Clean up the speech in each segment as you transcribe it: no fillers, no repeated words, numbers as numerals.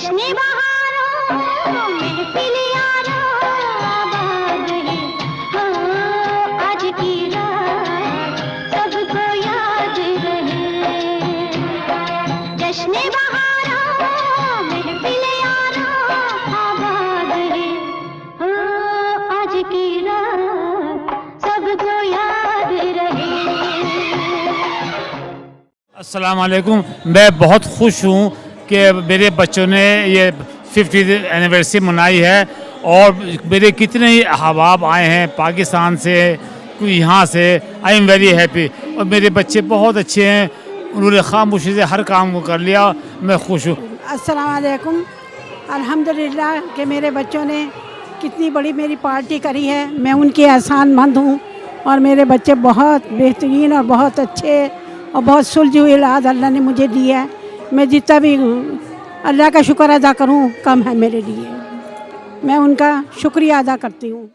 जश्न बहारों महफिल यारों आबाद है, हाँ आज की रात सबको याद रहे। जश्न बहारों महफिल यारों आबाद है, हाँ आज की रात सबको याद रहे। अस्सलाम वालेकुम। मैं बहुत खुश हूँ कि मेरे बच्चों ने ये 50th एनिवर्सरी मनाई है और मेरे कितने ही अहबाब आए हैं पाकिस्तान से, कोई यहाँ से। I am very happy. और मेरे बच्चे बहुत अच्छे हैं, उन्होंने खामोशी से हर काम को कर लिया। मैं खुश हूँ। अस्सलाम वालेकुम। अल्हम्दुलिल्लाह कि मेरे बच्चों ने कितनी बड़ी मेरी पार्टी करी है, मैं उनकी एहसानमंद हूँ। और मेरे बच्चे बहुत बेहतरीन और बहुत अच्छे और बहुत सुलझी हुई औलाद अल्लाह ने मुझे दी है। मैं जितना भी अल्लाह का शुक्र अदा करूँ कम है मेरे लिए। मैं उनका शुक्रिया अदा करती हूँ।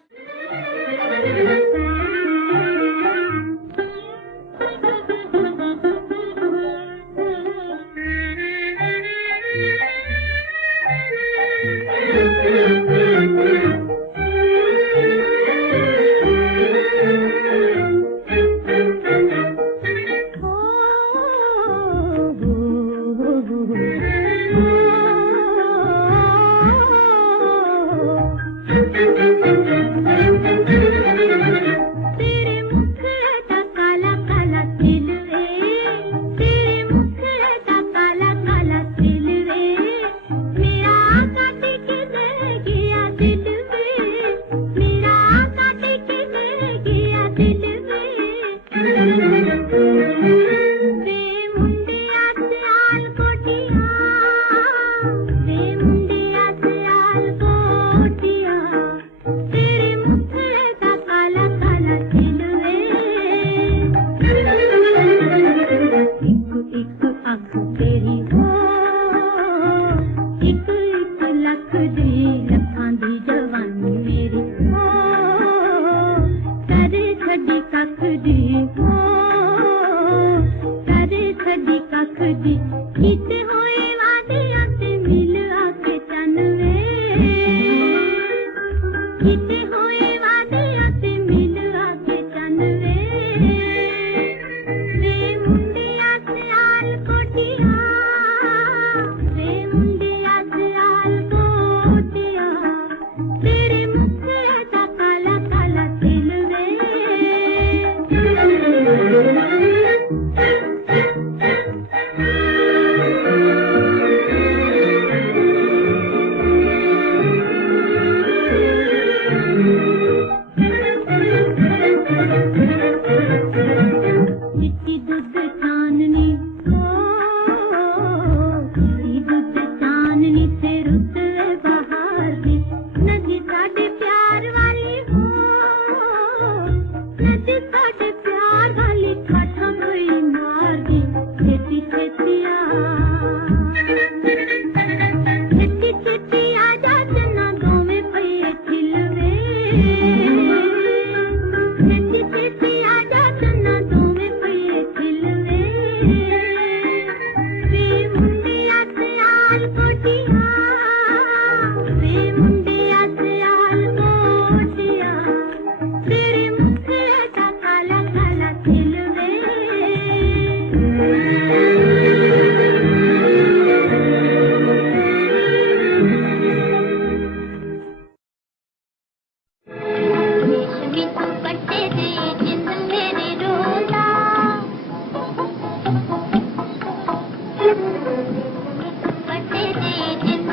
कटे दे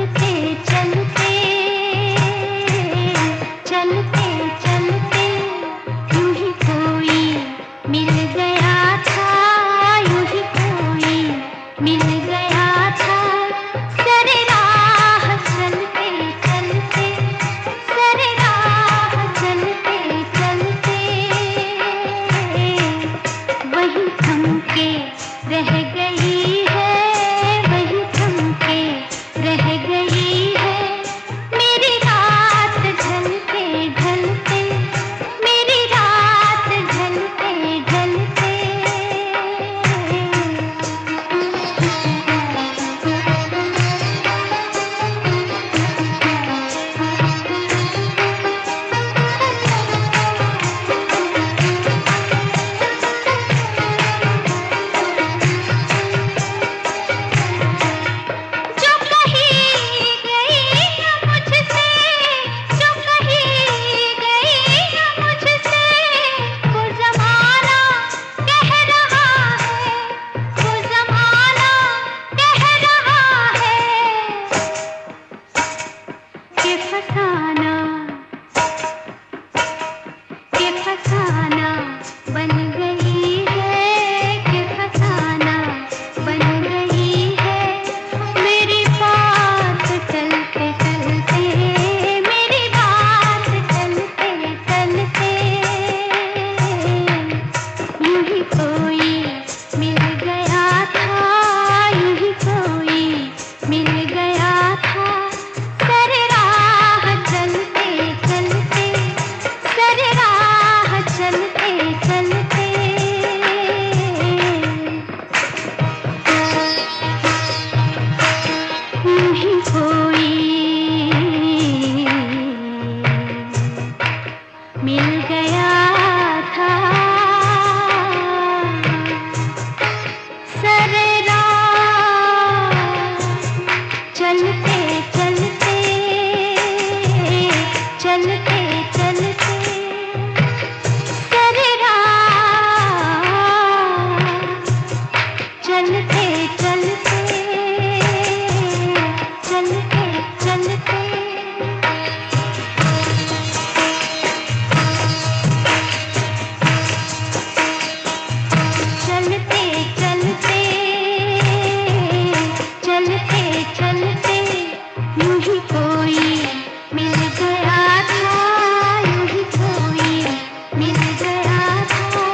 चलते चलते चलते चलते यूं ही कोई मिल गया था, यूं ही कोई मिल गया था। सरे राह चलते चलते, सरे राह चलते चलते वही थम के रह गई है, वही थम के रह गई है मेरी रात ढलते ढलते, मेरी रात ढलते ढलते। जो कहीं गई न मुझसे, जो कहीं गई न मुझसे, वो ज़माना कह रहा है, वो ज़माना कह रहा है कि फसाना बन गई है, कि फसाना बन गई है मेरी बात चलते चलते, मेरी बात चलते चलते। यूं ही कोई मिल गया था, यूं ही कोई मिल गया था। सरे राह चलते चलते, सरे राह चलते चलते यूं ही कोई मिल गया था। सरे राह चलते चलते, चलते चलते सरे राह चलते चलते, चलते चलते। चलते चलते, चलते चलते यूं ही कोई मिल गया था, यूं ही कोई मिल गया था।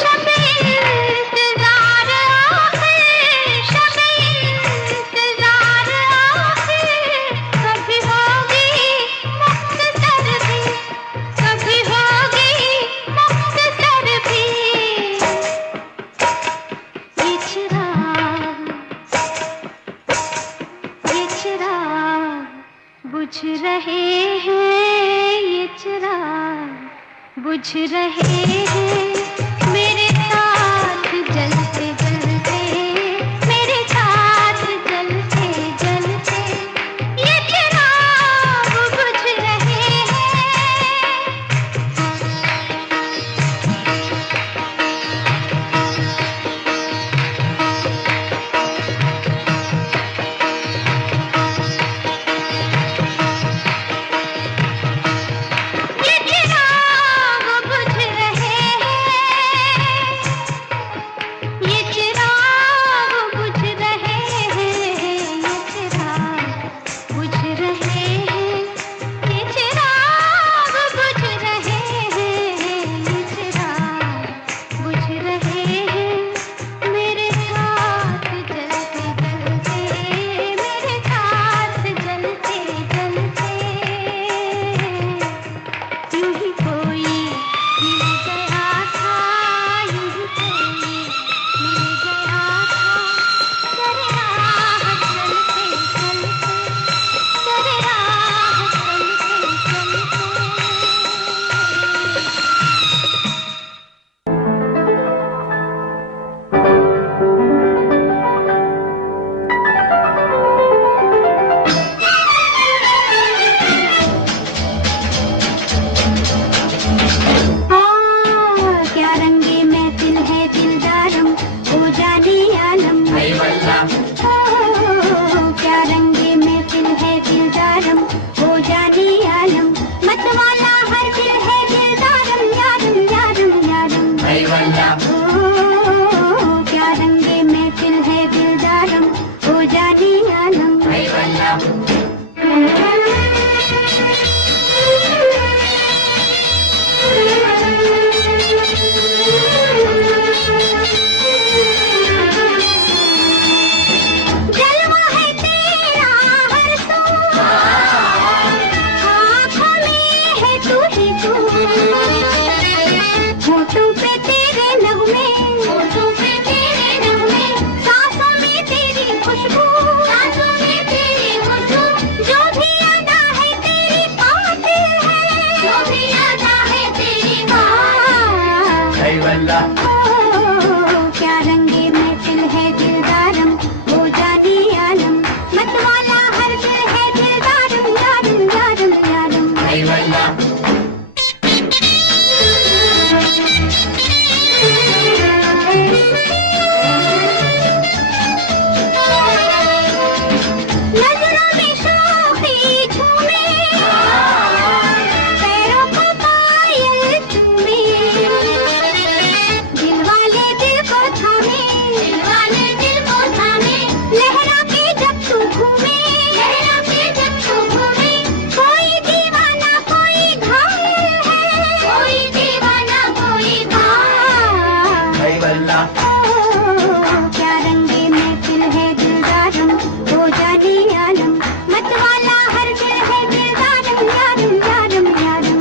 शब-ए इंतज़ार आखिर, शब-ए इंतज़ार आखिर कभी होगी मुख्तसर भी, कभी होगी मुख्तसर भी। ये चिराग बुझ रहे हैं, ये चिराग बुझ रहे हैं मेरे साथ जलते जलते, मेरे साथ जलते जलते। ये चिराग बुझ रहे हैं। ये चिराग बुझ रहे हैं। ओ क्या रंगे महफिल है दिलदारम, हो जाने आलम। जलवा है तेरा हर सू, आँखों में है तू ही तू, होठों पे तेरे नगमे, होठों पे तेरे नगमे, सांसों में तेरी खुशबू, सांसों में तेरी खुशबू, जो भी अदा है तेरी कातिल है, जो भी अदा है तेरी कातिल। क्या रंगे महफिल है दिलदारम, हो जाने आलम, मतवाला हर दिल है दिलदारम, यारम यारम यारम। नजरों में शौक़ी झूमे, पैरों को पायल चूमे, दिल वाले दिल को थामे, दिल वाले दिल को थामे, लहरा के जब तू घूमे, लहरा के जब तू घूमे, कोई दीवाना कोई घायल है, कोई दीवाना कोई घायल। क्या रंगे महफिल है दिलदारम, हो जाने आलम, मतवाला हर दिल है दिलदारम, यारम यारम यारम।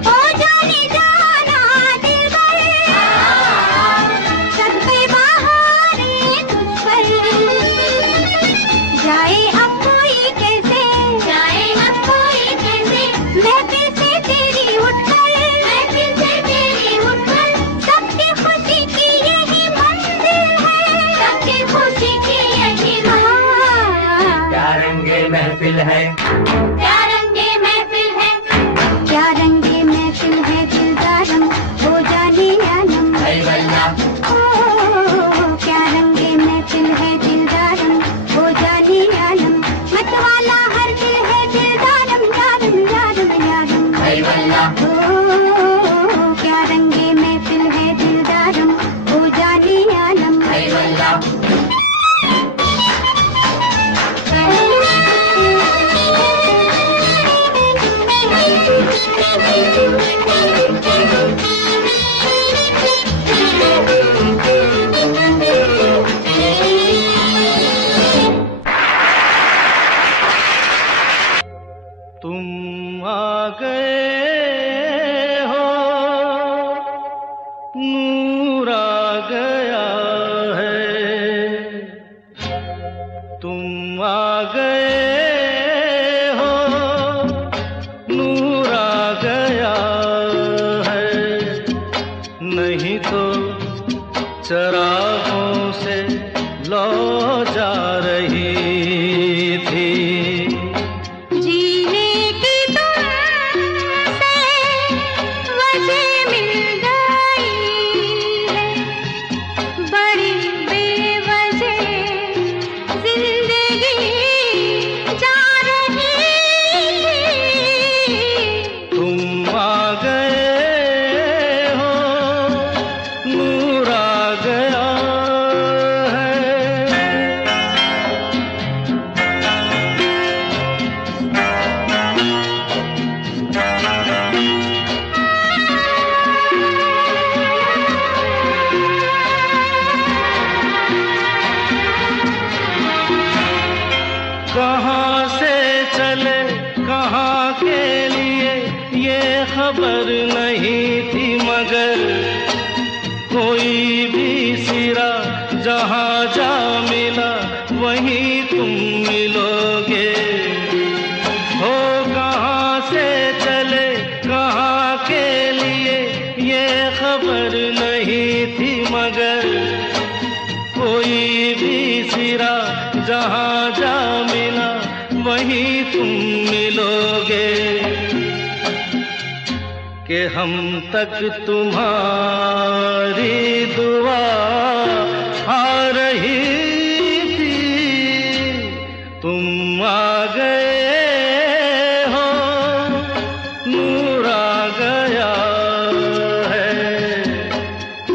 ओ जाने जाना दिलबर, सब पे बहारे तुझ पर, जाए अब कोई कैसे, जाए अब कोई कैसे, महफिल से तेरी उठकर, महफिल से तेरी उठकर, सबकी खुशी की यही मंजिल है, सबकी खुशी की यही मंजिल। क्या रंगे महफिल है, क्या रंगे महफिल है, क्या रंगे महफिल है दिलदारम, हो जाने आलम। ओ क्या रंगे महफिल है दिलदारम, हो जाने आलम, मतवाला हर दिल है दिलदारम, यारम यारम यारम। ओ क्या रंगे महफिल है दिलदारम, हो जाने आलम। तुम आ गए हो, नूर आ गया है, तुम आ गए हो, नूर आ गया है, नहीं तो चरागों से लौ जा रही थी। जीने की तुमसे वजह मिल गई है, बड़ी बेवजह जिंदगी जा रही थी। तुम आ गए हो, नूर आ गया है। कहाँ से चले कहाँ के लिए ये खबर नहीं थी, मगर कोई भी सिरा जहाँ जा मिला वहीं तुम मिलोगे। हो कहाँ से चले कहाँ के लिए ये खबर नहीं थी, मगर कोई भी सिरा जहाँ जा मिला वहीं तुम मिलोगे। कि हम तक तुम्हारी दुआ आ रही थी, तुम आ गए हो, नूर आ गया है।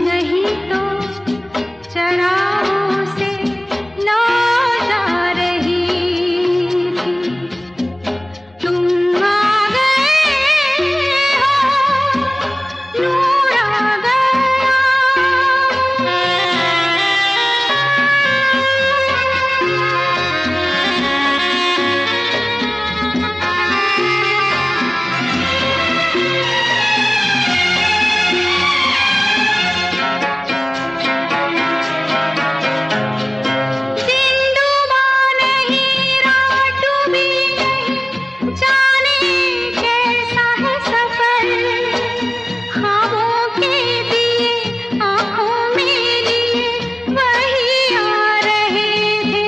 नहीं तो चरागों से ना जा रही थी, तुम आ गए हो, नूर आ गया। दिन डूबा नहीं, रात डूबी नहीं, जाने कैसा है सफर। ख्वाबों के दिए आँखों में लिए वही आ रहे थे।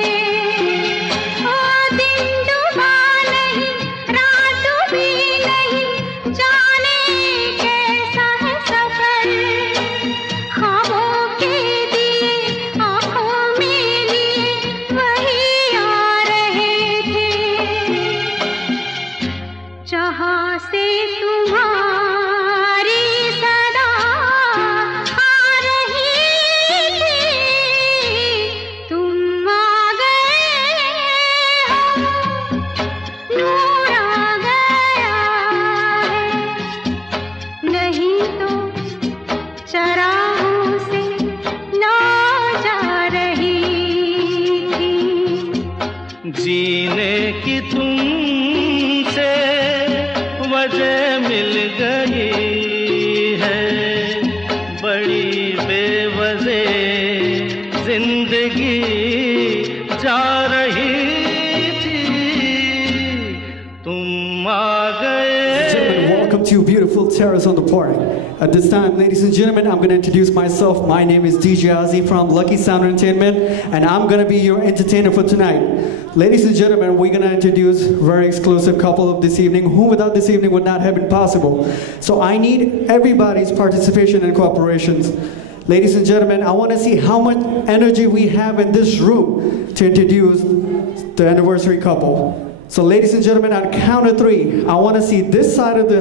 ओ दिन डूबा नहीं, रात डूबी नहीं, जाने कैसा है सफर। ख्वाबों के दिए आँखों में लिए वही आ रहे थे। जहाँ से तुम्हारी सदा आ रही थी, तुम आ गए हो, नूर आ गया है। नहीं तो चरागों से ना जा रही थी। जीने की तुमसे वजह मिल गई है, बड़ी बेवजह जिंदगी जा रही थी, तुम आ गए। Gentlemen, welcome to beautiful Terrace on the Park. At this time, ladies and gentlemen, I'm going to introduce myself. My name is DJ Ozzy from Lucky Sound Entertainment, and I'm going to be your entertainer for tonight. Ladies and gentlemen, we're going to introduce a very exclusive couple of this evening, who without this evening would not have been possible. So I need everybody's participation and cooperation. Ladies and gentlemen, I want to see how much energy we have in this room to introduce the anniversary couple. So ladies and gentlemen, on count of three, I want to see this side of the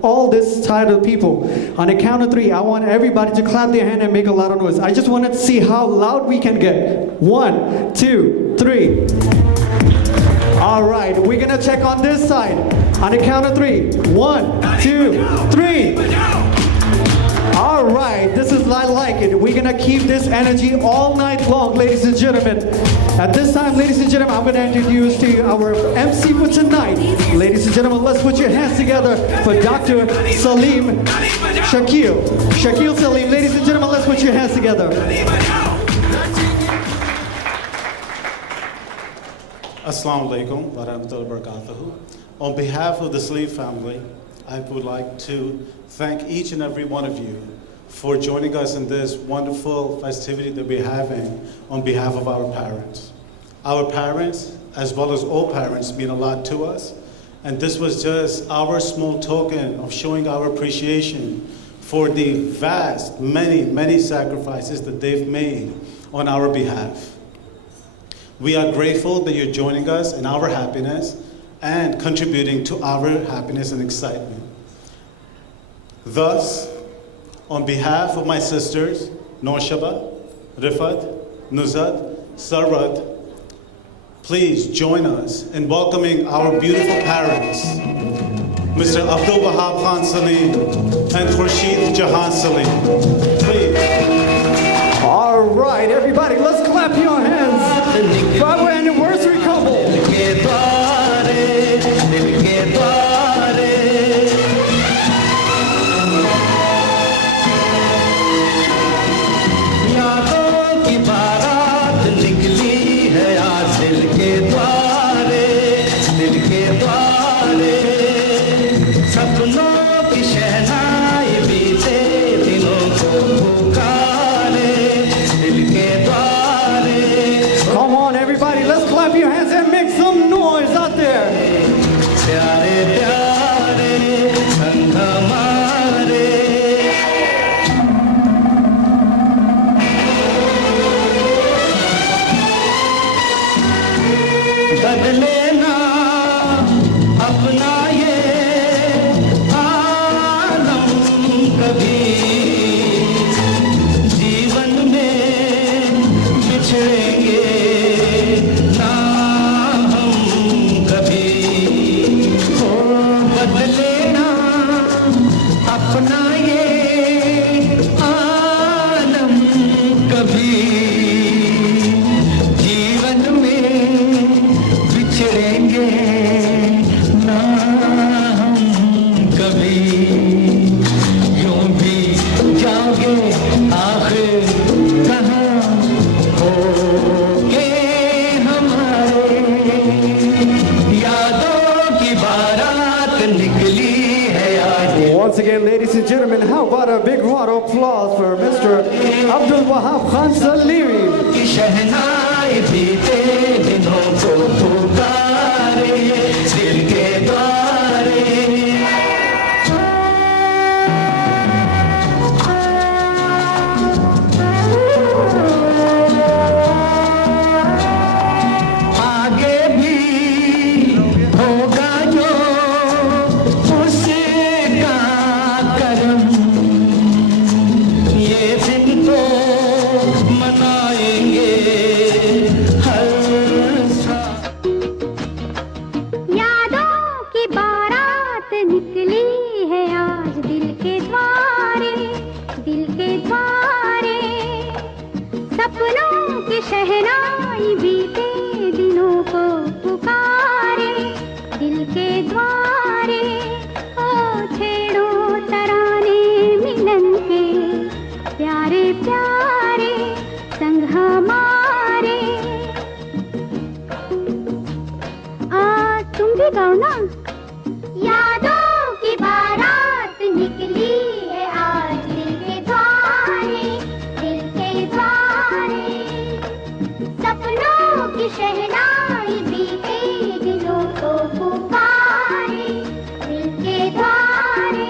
all this side of the people. On a count of three, I want everybody to clap their hand and make a lot of noise. I just wanted to see how loud we can get. 1, 2, 3. All right, we're gonna check on this side. On a count of three. 1, 2, 3. All right, this is I like it. We're gonna keep this energy all night long, ladies and gentlemen. At this time, ladies and gentlemen, I'm gonna introduce to you our MC for tonight. Ladies and gentlemen, let's put your hands together for Dr. Salim Shakil. Shakil Salim, ladies and gentlemen, let's put your hands together. Assalamu alaikum wa rahmatullahi wa barakatuhu. On behalf of the Salim family, I would like to thank each and every one of you for joining us in this wonderful festivity that we're having on behalf of our parents. Our parents, as well as all parents, mean a lot to us, and this was just our small token of showing our appreciation for the vast, many sacrifices that they've made on our behalf. We are grateful that you're joining us in our happiness and contributing to our happiness and excitement. Thus, on behalf of my sisters, Noshaba, Rifat, Nuzat, Sarwat, please join us in welcoming our beautiful parents, Mr. Abdul Wahab Khan Salim and Khurshid Jahan Salim. Please. All right, everybody, let's clap your hands for our anniversary couple. Come on, everybody, let's clap your hands and make some noise out there. अपना ये आलम कभी जीवन में बिछड़ेंगे ना हम कभी यूं भी जाओगे आखिर कहाँ होगे हमारे यादों की बारात निकली है आज Once again, ladies and gentlemen, how about a big round of applause for Mr. Abdul Wahab Khan Saliri? की शहनाई बीते दिनों को पुकारे दिल के द्वारे आगे भी होगा जो उसका करम ये दिन तो मनाएंगे हर साल यादों की बारात निकली है आज दिल के द्वारे सपनों की शहनाई बीते दिनों को पुकारे दिल के द्वारे ओ छेड़ो तराने मिलन के प्यारे प्यारे संग हमारे तुम भी गाओ ना यादों की बारात निकली है आज दिल के द्वारे सपनों की शहनाई बीते दिलों को पुकारे दिल के द्वारे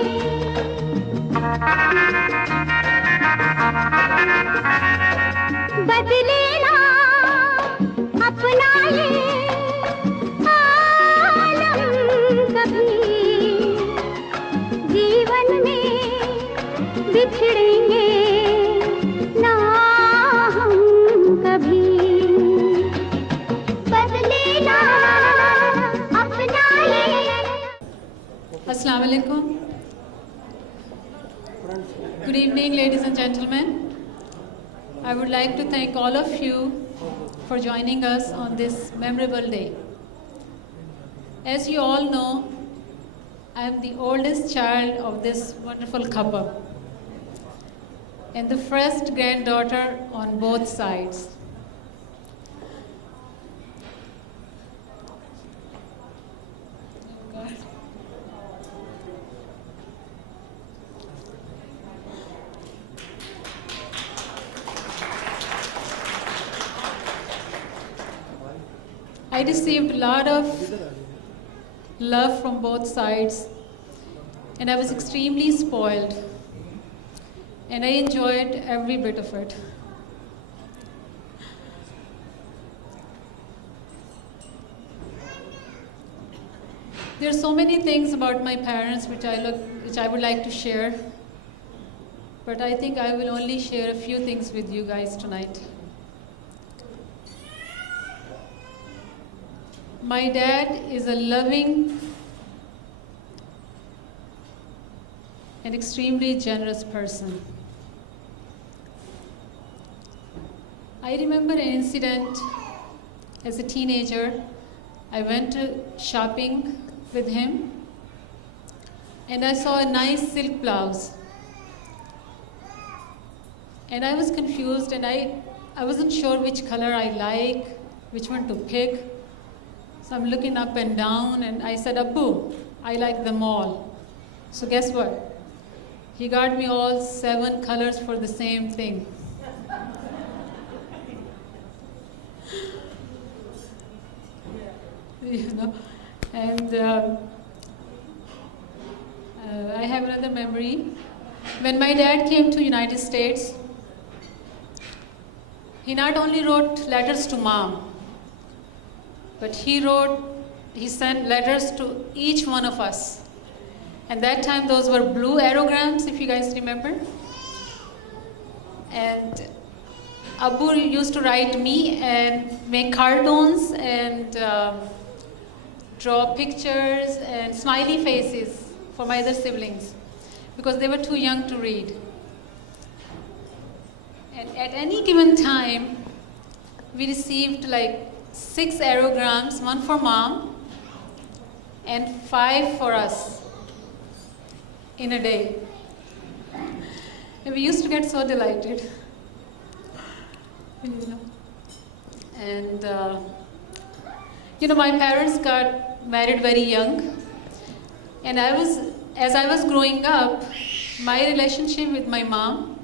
बदले ना अपना ये आलम कभी जीवन में बिछड़ेंगे ना हम कभी बदले ना अपना ये Assalamu alaikum. Good evening, ladies and gentlemen. I would like to thank all of you for joining us on this memorable day. As you all know, I am the oldest child of this wonderful couple and the first granddaughter on both sides. I received a lot of love from both sides, and I was extremely spoiled, and I enjoyed every bit of it. There are so many things about my parents which I would like to share, but I think I will only share a few things with you guys tonight. My dad is a loving and extremely generous person. I remember an incident as a teenager. I went shopping with him and I saw a nice silk blouse. And I was confused and I wasn't sure which color I like, which one to pick. So I'm looking up and down and I said, Abbu, I like them all. So guess what? He got me all 7 colors for the same thing. You know, and I have another memory. When my dad came to United States, he not only wrote letters to mom, but he sent letters to each one of us. And that time those were blue aerograms, if you guys remember. And Abu used to write me and make cartoons and draw pictures and smiley faces for my other siblings. because they were too young to read. And at any given time, we received like 6 aerograms, 1 for mom and 5 for us in a day. And we used to get so delighted. You know. And my parents got married very young, and as I was growing up, my relationship with my mom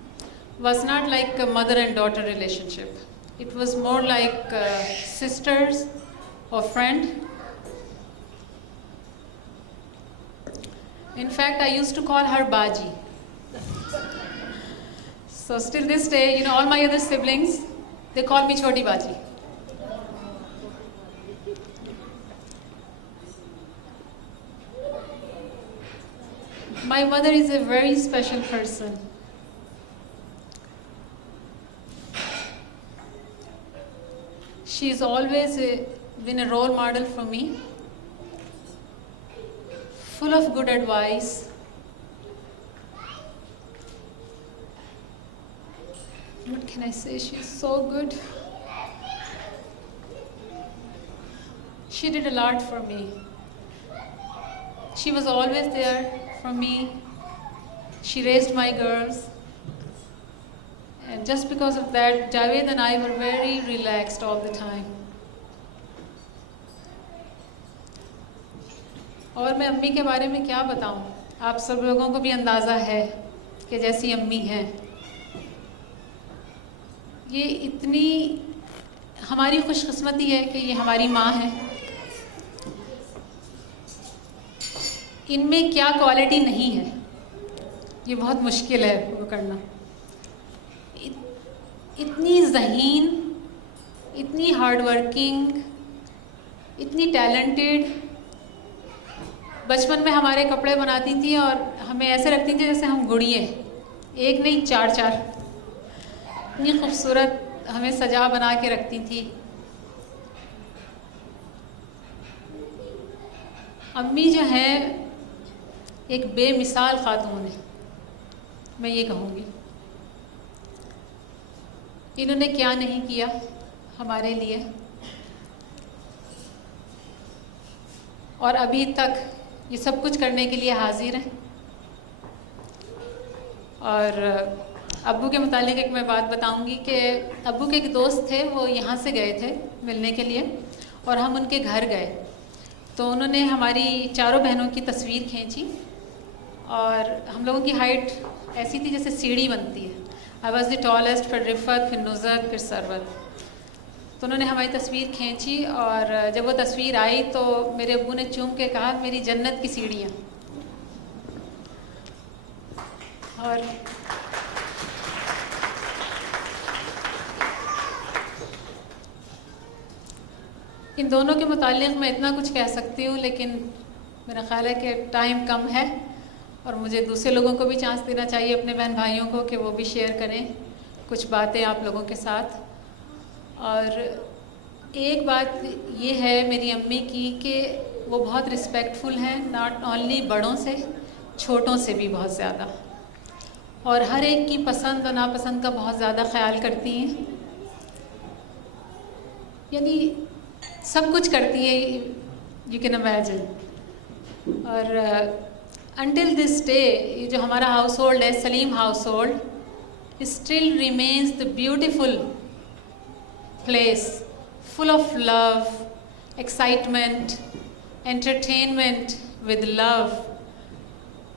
was not like a mother and daughter relationship. It was more like sisters or friend. In fact, I used to call her Baji. So still this day, all my other siblings, they call me Choti Baji. My mother is a very special person. She's always been a role model for me, full of good advice. What can I say? She's so good. She did a lot for me. She was always there for me. She raised my girls. And just because of that, Javed and I were very relaxed all the time. और मैं अम्मी के बारे में क्या बताऊं? आप सब लोगों को भी अंदाज़ा है कि जैसी अम्मी हैं, ये इतनी हमारी खुशकिस्मती है कि ये हमारी माँ है। इनमें क्या क्वालिटी नहीं है, ये बहुत मुश्किल है वो करना। इतनी ज़हीन, इतनी हार्डवर्किंग, इतनी टैलेंटेड। बचपन में हमारे कपड़े बनाती थी और हमें ऐसे रखती थी जैसे हम गुड़िए, एक नहीं 4-4। इतनी खूबसूरत हमें सजा बना के रखती थी। अम्मी जो है एक बेमिसाल खातून है, मैं ये कहूँगी। इन्होंने क्या नहीं किया हमारे लिए, और अभी तक ये सब कुछ करने के लिए हाजिर हैं। और अब्बू के मुतालिक एक मैं बात बताऊंगी कि अब्बू के एक दोस्त थे, वो यहाँ से गए थे मिलने के लिए और हम उनके घर गए, तो उन्होंने हमारी चारों बहनों की तस्वीर खींची और हम लोगों की हाइट ऐसी थी जैसे सीढ़ी बनती है। आई वॉज द टॉलेस्ट, फिर रिफ़त, फिर नुज़रत, फिर सरवत। तो उन्होंने हमारी तस्वीर खींची और जब वो तस्वीर आई तो मेरे अब्बू ने चूम के कहा, मेरी जन्नत की सीढ़ियाँ। और इन दोनों के मुतालिक मैं इतना कुछ कह सकती हूँ, लेकिन मेरा ख्याल है कि टाइम कम है और मुझे दूसरे लोगों को भी चांस देना चाहिए, अपने बहन भाइयों को, कि वो भी शेयर करें कुछ बातें आप लोगों के साथ। और एक बात ये है मेरी अम्मी की कि वो बहुत रिस्पेक्टफुल हैं, नॉट ओनली बड़ों से, छोटों से भी बहुत ज़्यादा, और हर एक की पसंद और नापसंद का बहुत ज़्यादा ख्याल करती हैं। यानी सब कुछ करती है, यू कैन इमेजिन। और until this day, ये जो हमारा हाउस होल्ड है, Salim house hold, still remains the beautiful place, full of love, excitement, entertainment with love,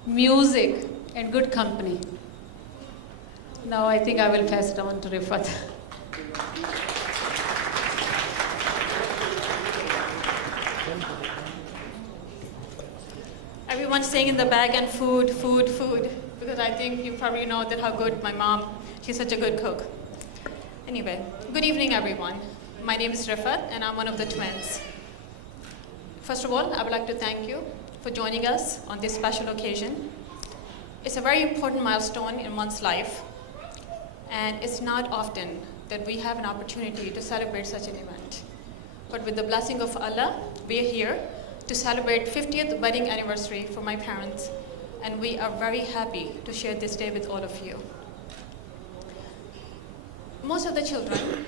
music and good company. Now I think I will pass it on to Rifat. Everyone's saying in the back, and food, food, food, because I think you probably know that how good my mom, she's such a good cook. Anyway, good evening everyone. My name is Rifat and I'm one of the twins. First of all, I would like to thank you for joining us on this special occasion. It's a very important milestone in one's life, and it's not often that we have an opportunity to celebrate such an event. But with the blessing of Allah, we are here to celebrate 50th wedding anniversary for my parents, and we are very happy to share this day with all of you. Most of the children,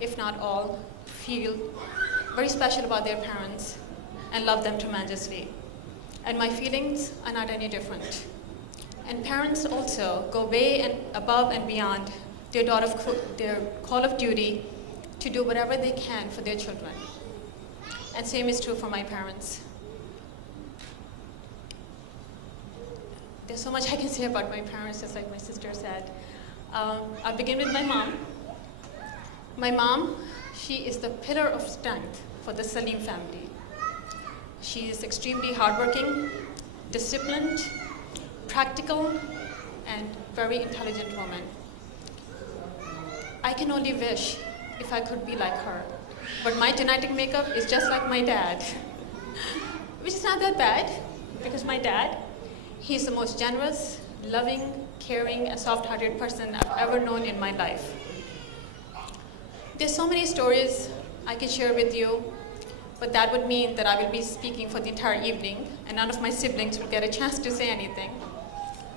if not all, feel very special about their parents and love them tremendously. And my feelings are not any different. And parents also go way and above and beyond their call of duty to do whatever they can for their children. And same is true for my parents. There's so much I can say about my parents, just like my sister said. I'll begin with my mom. My mom, she is the pillar of strength for the Salim family. She is extremely hardworking, disciplined, practical, and very intelligent woman. I can only wish if I could be like her. But my genetic makeup is just like my dad, which is not that bad, because my dad, he's the most generous, loving, caring, and soft-hearted person I've ever known in my life. There's so many stories I can share with you, but that would mean that I will be speaking for the entire evening, and none of my siblings will get a chance to say anything.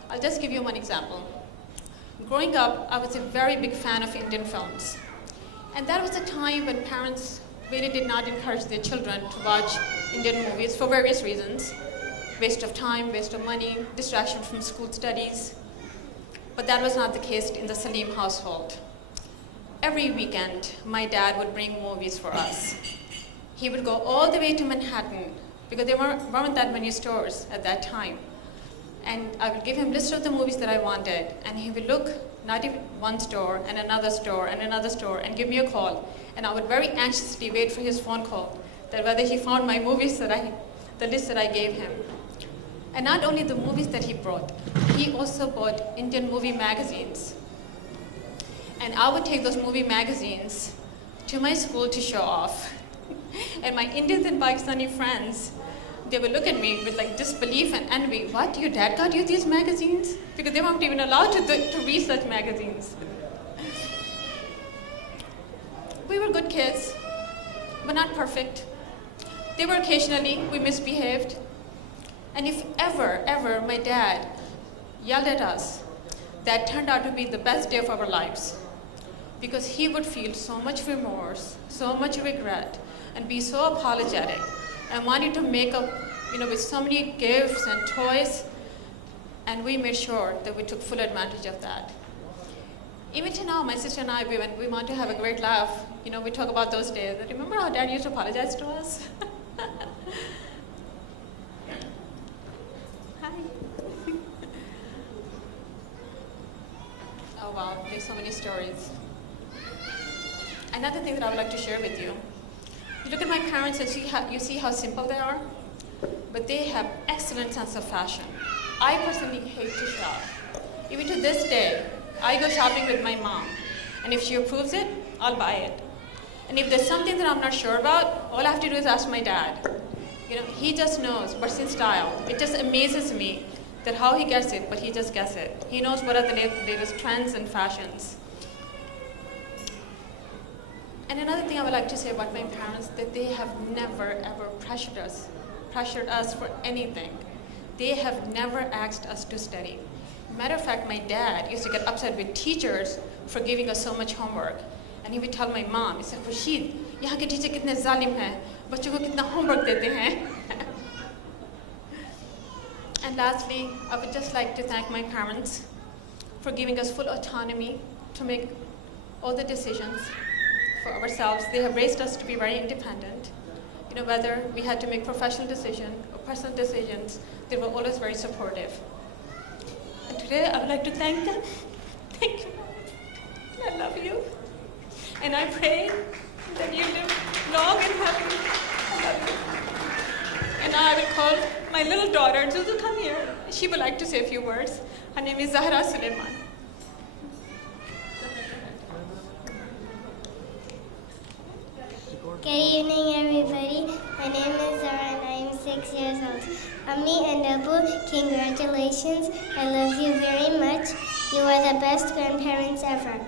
I'll just give you one example. Growing up, I was a very big fan of Indian films. And that was a time when parents really did not encourage their children to watch Indian movies for various reasons. Waste of time, waste of money, distraction from school studies. But that was not the case in the Salim household. Every weekend, my dad would bring movies for us. He would go all the way to Manhattan, because there weren't that many stores at that time. And I would give him a list of the movies that I wanted, and he would look not even one store, and another store, and another store, and give me a call. And I would very anxiously wait for his phone call, that whether he found my movies the list that I gave him. And not only the movies that he brought, he also bought Indian movie magazines. And I would take those movie magazines to my school to show off. And my Indians and Pakistani friends, they would look at me with like disbelief and envy. What, your dad got you these magazines? Because they weren't even allowed to read such magazines. We were good kids, but not perfect. There were occasionally we misbehaved. And if ever my dad yelled at us, that turned out to be the best day of our lives. Because he would feel so much remorse, so much regret, and be so apologetic, and wanted to make up, with so many gifts and toys, and we made sure that we took full advantage of that. Even to now, my sister and I, when we want to have a great laugh, we talk about those days. Remember how Dad used to apologize to us? Hi. Oh wow, there's so many stories. Another thing that I would like to share with you. You look at my parents and you see how simple they are, but they have excellent sense of fashion. I personally hate to shop. Even to this day, I go shopping with my mom, and if she approves it, I'll buy it. And if there's something that I'm not sure about, all I have to do is ask my dad. He just knows what's in style. It just amazes me that how he gets it, but he just gets it. He knows what are the latest trends and fashions. And another thing I would like to say about my parents, that they have never ever pressured us for anything. They have never asked us to study. Matter of fact, my dad used to get upset with teachers for giving us so much homework. And he would tell my mom, he said, Khurshid, यहाँ के teacher कितने जालिम हैं, बच्चों को कितना homework देते हैं. And lastly, I would just like to thank my parents for giving us full autonomy to make all the decisions for ourselves. They have raised us to be very independent. Whether we had to make professional decisions or personal decisions, they were always very supportive. And today I would like to thank them. Thank you. I love you. And I pray that you live long and happy. I love you. And now I will call my little daughter, Juzu, come here. She would like to say a few words. Her name is Zahra Suleiman. Good evening, everybody. My name is Zara and I am 6 years old. Ammi and Abu, congratulations. I love you very much. You are the best grandparents ever.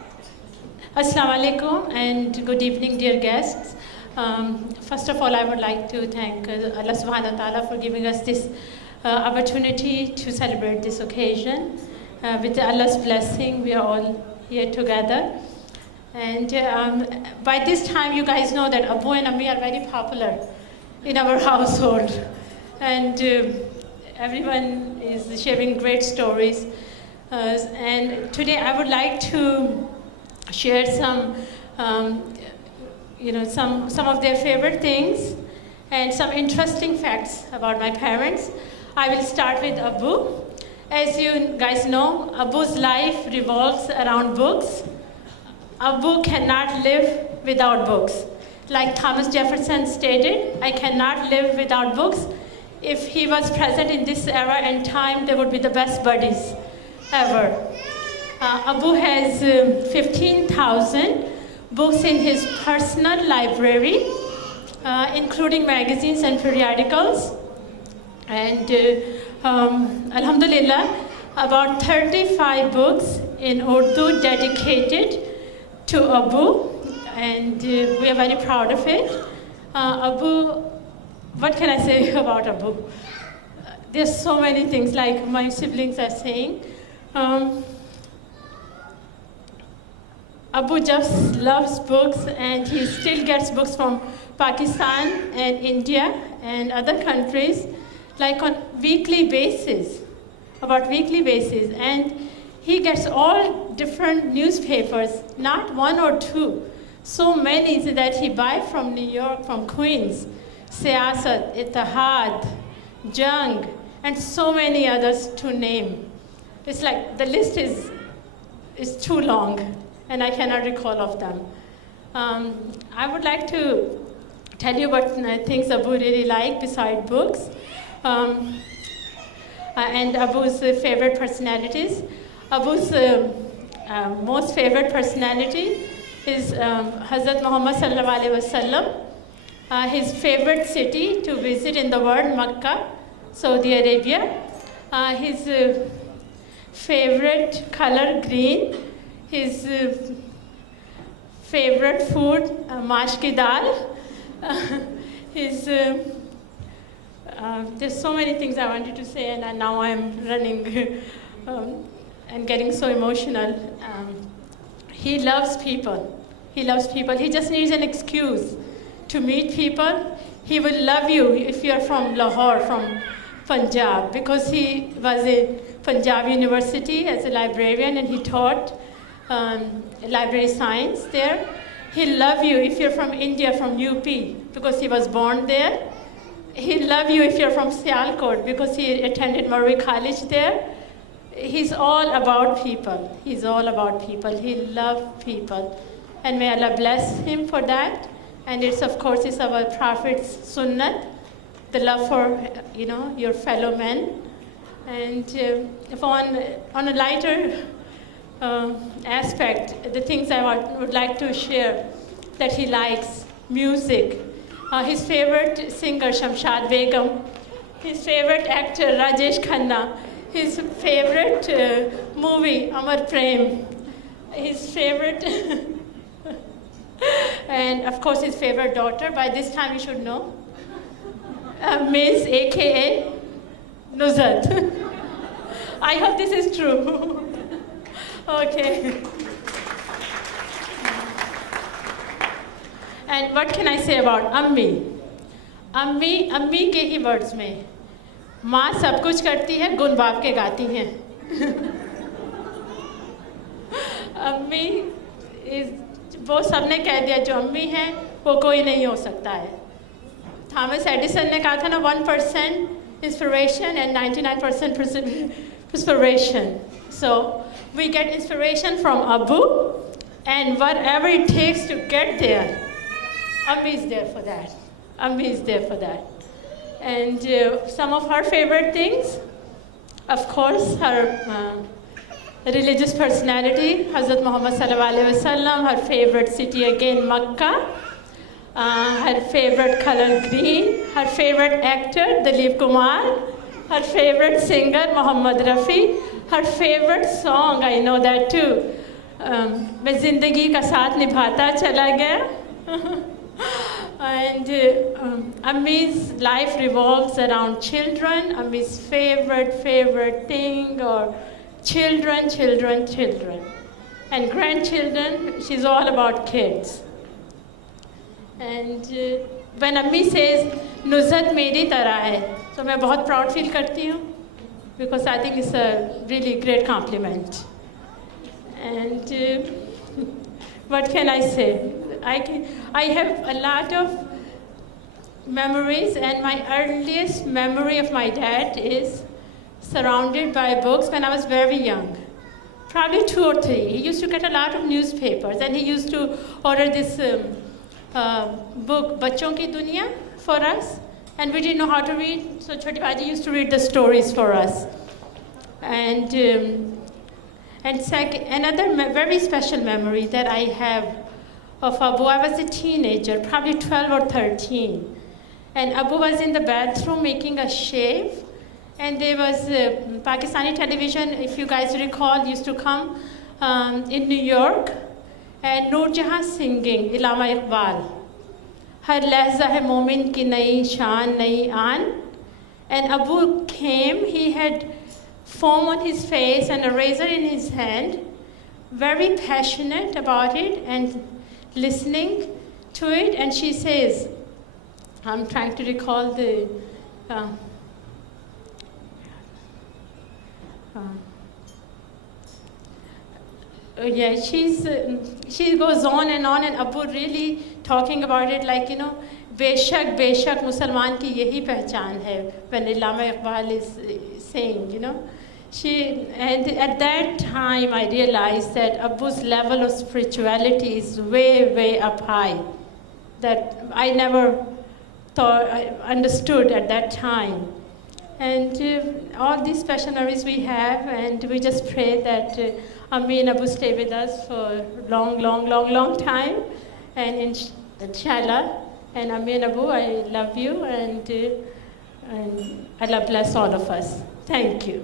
Assalamu alaikum and good evening, dear guests. First of all, I would like to thank Allah subhanahu wa ta'ala for giving us this opportunity to celebrate this occasion. With Allah's blessing, we are all here together. And by this time, you guys know that Abu and Ammi are very popular in our household. And everyone is sharing great stories. And today I would like to share some of their favorite things and some interesting facts about my parents. I will start with Abu. As you guys know, Abu's life revolves around books. Abu cannot live without books. Like Thomas Jefferson stated, I cannot live without books. If he was present in this era and time, they would be the best buddies ever. Abu has 15,000 books in his personal library, including magazines and periodicals. And Alhamdulillah, about 35 books in Urdu dedicated to Abu, and we are very proud of it. Abu, what can I say about Abu? There's so many things, like my siblings are saying. Abu just loves books, and he still gets books from Pakistan and India and other countries, like on weekly basis, and he gets all different newspapers, not one or two, so many that he buys from New York, from Queens, Siyasat, Ittihad, Jang, and so many others to name. It's like the list is too long, and I cannot recall of them. I would like to tell you what things Abu really like beside books, and Abu's favorite personalities. Abu's most favorite personality is Hazrat Muhammad sallallahu alaihi wasallam. His favorite city to visit in the world, Makkah, Saudi Arabia. His favorite color, green. His favorite food, mash ki dal. There's so many things I wanted to say, and now I'm running and getting so emotional. He loves people. He just needs an excuse to meet people. He will love you if you're from Lahore, from Punjab, because he was in Punjab University as a librarian, and he taught library science there. He'll love you if you're from India, from UP, because he was born there. He'll love you if you're from Sialkot, because he attended Murray College there. He's all about people. He'll love people. And may Allah bless him for that. And it's our Prophet's sunnah, the love for, your fellow men. And if on a lighter aspect, the things I would like to share that he likes, music. His favorite singer, Shamshad Begum. His favorite actor, Rajesh Khanna. His favorite movie, Amar Prem. His favorite, and of course his favorite daughter, by this time you should know, Ms. AKA Nuzhat. I hope this is true. Okay. And what can I say about Ammi? Ammi के ही words में, माँ सब कुछ करती है, गुण बाप के गाती हैं. अम्मी वो सबने कह दिया, जो अम्मी है वो कोई नहीं हो सकता है. थॉमस एडिसन ने कहा था ना, 1% inspiration and 99% perspiration. So we get inspiration from Abu, and whatever it takes to get there, Ammi is there for that. And some of her favorite things, of course, her religious personality, Hazrat Muhammad sallallahu alaihi wasallam, her favorite city again, Makkah, her favorite color, green, her favorite actor, Dilip Kumar, her favorite singer, Muhammad Rafi, her favorite song, I know that too, मैं जिंदगी का साथ निभाता चला गया. And Ammi's life revolves around children. Ammi's favorite thing or children. And grandchildren, she's all about kids. And when Ammi says, Nuzhat meri tarah hai, so मैं बहुत proud feel करती हूँ, because I think it's a really great compliment. And what can I say? I have a lot of memories, and my earliest memory of my dad is surrounded by books when I was very young, probably 2 or 3. He used to get a lot of newspapers, and he used to order this book, Bachon Ki Duniya, for us, and we didn't know how to read, so Choti Baji used to read the stories for us. And another very special memory that I have of Abu, I was a teenager, probably 12 or 13. And Abu was in the bathroom making a shave. And there was Pakistani television, if you guys recall, used to come in New York. And Noor Jahan singing, Illama Iqbal. Har lehza hai momin ki nayi shaan, nayi aan. And Abu came, he had foam on his face and a razor in his hand, very passionate about it and listening to it. And she says, I'm trying to recall the, she goes on, and Abu really talking about it like, बेशक बेशक मुसलमान की यही पहचान है, when Allama Iqbal is saying, and at that time I realized that Abu's level of spirituality is way up high, that I never thought, I understood at that time. And all these special memories we have, and we just pray that Ammi and Abu stay with us for long time, and inshallah. And Ammi and Abu, I love you, and Allah bless all of us. Thank you.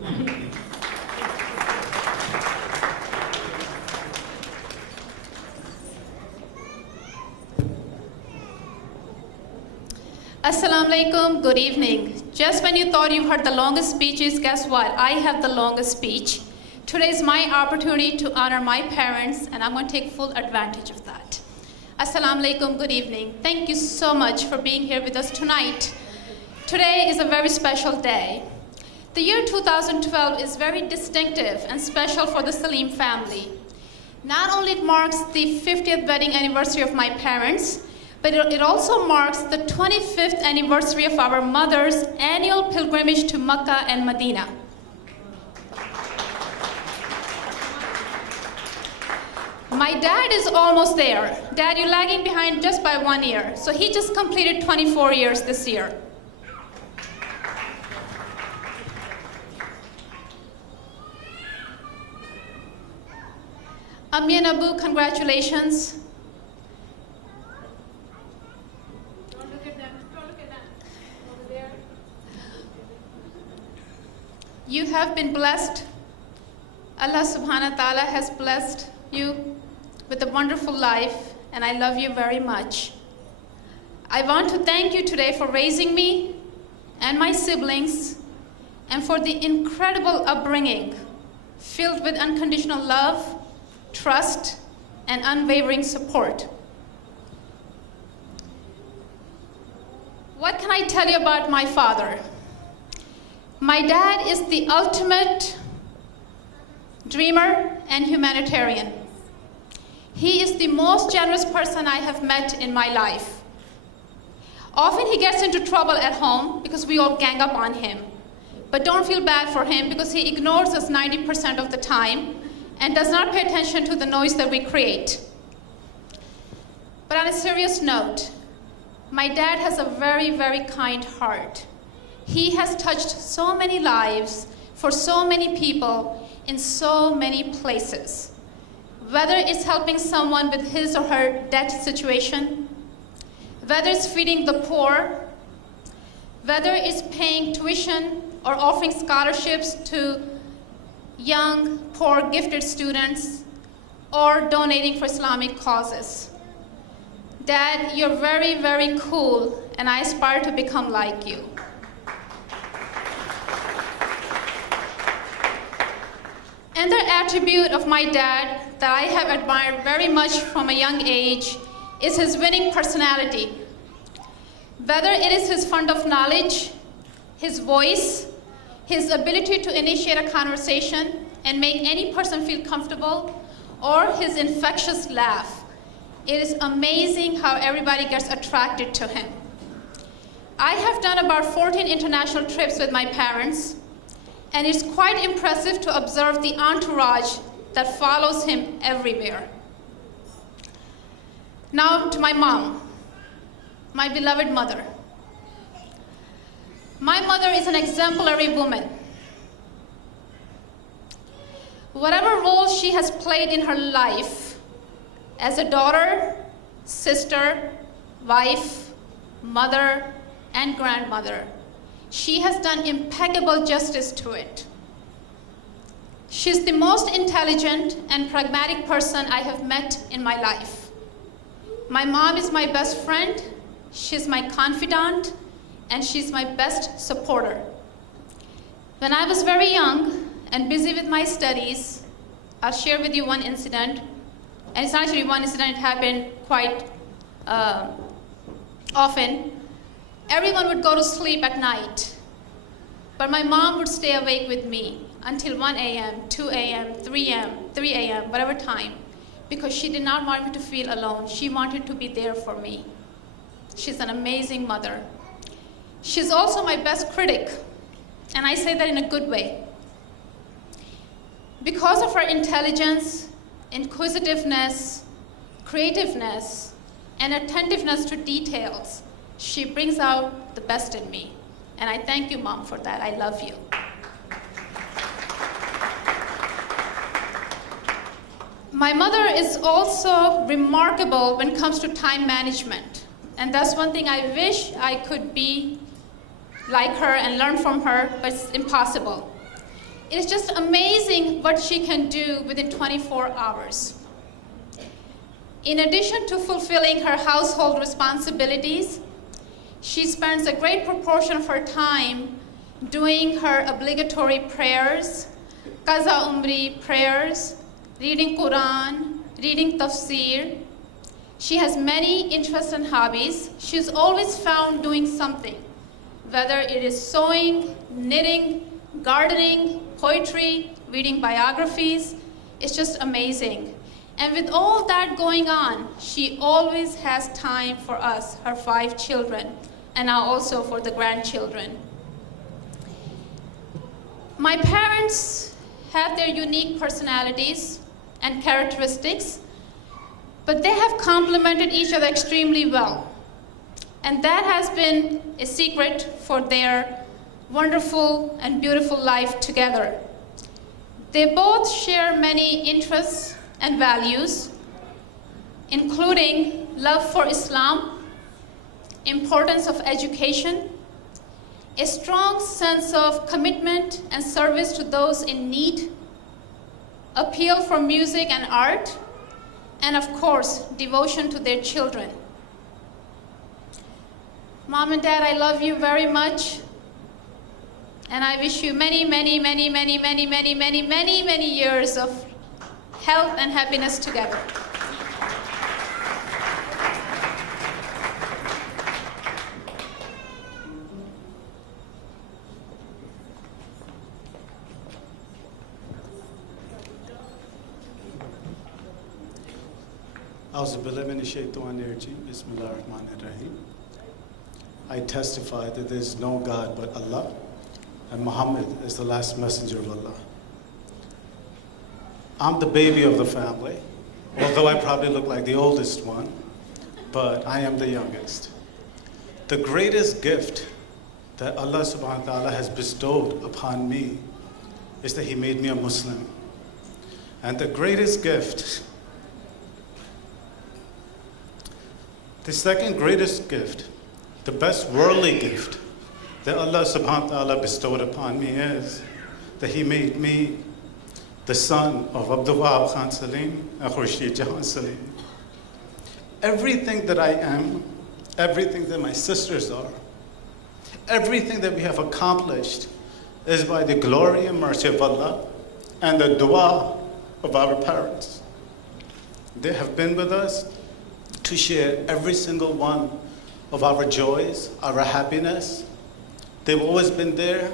Assalamu alaikum, good evening. Just when you thought you heard the longest speeches, guess what? I have the longest speech. Today is my opportunity to honor my parents, and I'm going to take full advantage of that. Assalamu alaikum, good evening. Thank you so much for being here with us tonight. Today is a very special day. The year 2012 is very distinctive and special for the Salim family. Not only it marks the 50th wedding anniversary of my parents, but it also marks the 25th anniversary of our mother's annual pilgrimage to Makkah and Medina. My dad is almost there. Dad, you're lagging behind just by 1 year. So he just completed 24 years this year. Ammi and Abu, congratulations. Don't look at them. Don't look at them. Over there. You have been blessed. Allah subhanahu wa ta'ala has blessed you with a wonderful life, and I love you very much. I want to thank you today for raising me and my siblings, and for the incredible upbringing filled with unconditional love, trust, and unwavering support. What can I tell you about my father? My dad is the ultimate dreamer and humanitarian. He is the most generous person I have met in my life. Often he gets into trouble at home because we all gang up on him. But don't feel bad for him, because he ignores us 90% of the time and does not pay attention to the noise that we create. But on a serious note, my dad has a very kind heart. He has touched so many lives for so many people in so many places. Whether it's helping someone with his or her debt situation, whether it's feeding the poor, whether it's paying tuition or offering scholarships to young, poor, gifted students, or donating for Islamic causes. Dad, you're very, very cool, and I aspire to become like you. Another attribute of my dad that I have admired very much from a young age is his winning personality. Whether it is his fund of knowledge, his voice, his ability to initiate a conversation and make any person feel comfortable, or his infectious laugh, it is amazing how everybody gets attracted to him. I have done about 14 international trips with my parents, and it's quite impressive to observe the entourage that follows him everywhere. Now to my mom, my beloved mother. My mother is an exemplary woman. Whatever role she has played in her life, as a daughter, sister, wife, mother, and grandmother, she has done impeccable justice to it. She's the most intelligent and pragmatic person I have met in my life. My mom is my best friend, she's my confidant, and she's my best supporter. When I was very young and busy with my studies, I'll share with you one incident. And it's not actually one incident, it happened quite often. Everyone would go to sleep at night, but my mom would stay awake with me until 1 a.m., 2 a.m., 3 a.m., whatever time, because she did not want me to feel alone. She wanted to be there for me. She's an amazing mother. She's also my best critic, and I say that in a good way. Because of her intelligence, inquisitiveness, creativeness, and attentiveness to details, she brings out the best in me. And I thank you, Mom, for that. I love you. My mother is also remarkable when it comes to time management. And that's one thing I wish I could be like her and learn from her, but it's impossible. It is just amazing what she can do within 24 hours. In addition to fulfilling her household responsibilities, she spends a great proportion of her time doing her obligatory prayers, Qaza Umri prayers, reading Quran, reading tafsir. She has many interests and hobbies. She's always found doing something, whether it is sewing, knitting, gardening, poetry, reading biographies. It's just amazing. And with all that going on, she always has time for us, her 5 children, and now also for the grandchildren. My parents have their unique personalities and characteristics, but they have complemented each other extremely well. And that has been a secret for their wonderful and beautiful life together. They both share many interests and values, including love for Islam, importance of education, a strong sense of commitment and service to those in need, appeal for music and art, and of course, devotion to their children. Mom and Dad, I love you very much, and I wish you many, many, many, many, many, many, many, many, many years of health and happiness together. I testify that there is no God but Allah, and Muhammad is the last messenger of Allah. I'm the baby of the family, although I probably look like the oldest one, but I am the youngest. The greatest gift that Allah subhanahu wa ta'ala has bestowed upon me is that He made me a Muslim. And the greatest gift, the second greatest gift, the best worldly gift that Allah subhanahu wa ta'ala bestowed upon me is that He made me the son of Abdul Wahab Khan Salim and Khurshid Jahan Salim. everything that I am, everything that my sisters are, everything that we have accomplished is by the glory and mercy of Allah and the dua of our parents. They have been with us to share every single one of our joys, our happiness. They've always been there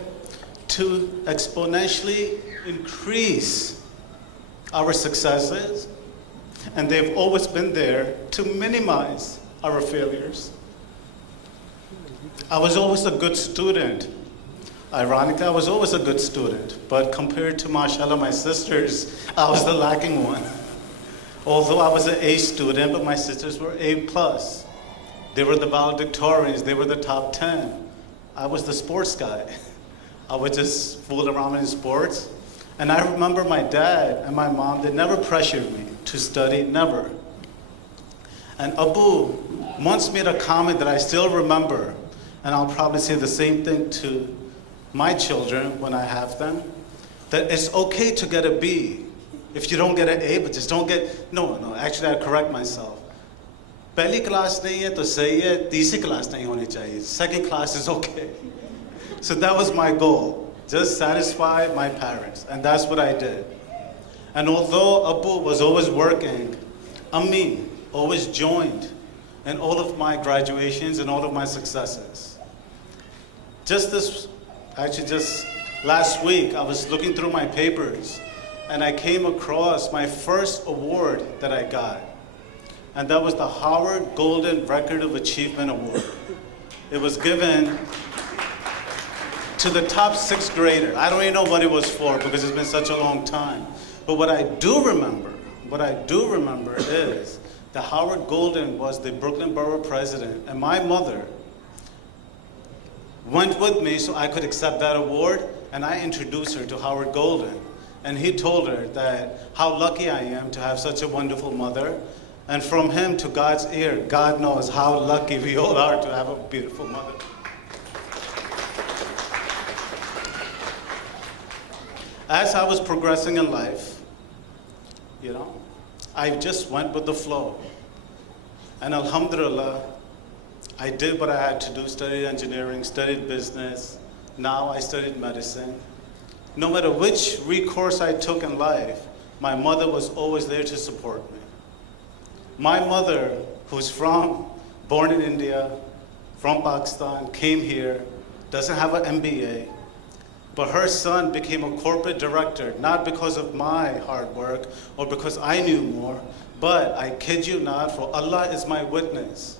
to exponentially increase our successes, and they've always been there to minimize our failures. I was always a good student. Ironically, I was always a good student, but compared to, mashallah, my sisters, I was the lacking one. Although I was an A student, but my sisters were A+. They were the valedictorians, they were the top 10. I was the sports guy. I would just fool around in sports. And I remember my dad and my mom, they never pressured me to study, never. And Abu once made a comment that I still remember, and I'll probably say the same thing to my children when I have them, that it's okay to get a B. If you don't get an A, but just don't get, no, actually I correct myself. पहली class नहीं है तो सही है, तीसरी class नहीं होनी चाहिए. Second class is okay. So that was my goal, just satisfy my parents, and that's what I did. And although Abu was always working, Ammi always joined in all of my graduations and all of my successes. Just last week, I was looking through my papers and I came across my first award that I got. And that was the Howard Golden Record of Achievement Award. It was given to the top 6th grader. I don't even know what it was for because it's been such a long time. But what I do remember is that Howard Golden was the Brooklyn Borough president, and my mother went with me so I could accept that award, and I introduced her to Howard Golden. And he told her that how lucky I am to have such a wonderful mother. And from him to God's ear, God knows how lucky we all are to have a beautiful mother. As I was progressing in life, I just went with the flow. And alhamdulillah, I did what I had to do, studied engineering, studied business. Now I studied medicine. No matter which recourse I took in life, my mother was always there to support me. My mother, who's born in India, from Pakistan, came here, doesn't have an MBA, but her son became a corporate director, not because of my hard work or because I knew more, but I kid you not, for Allah is my witness.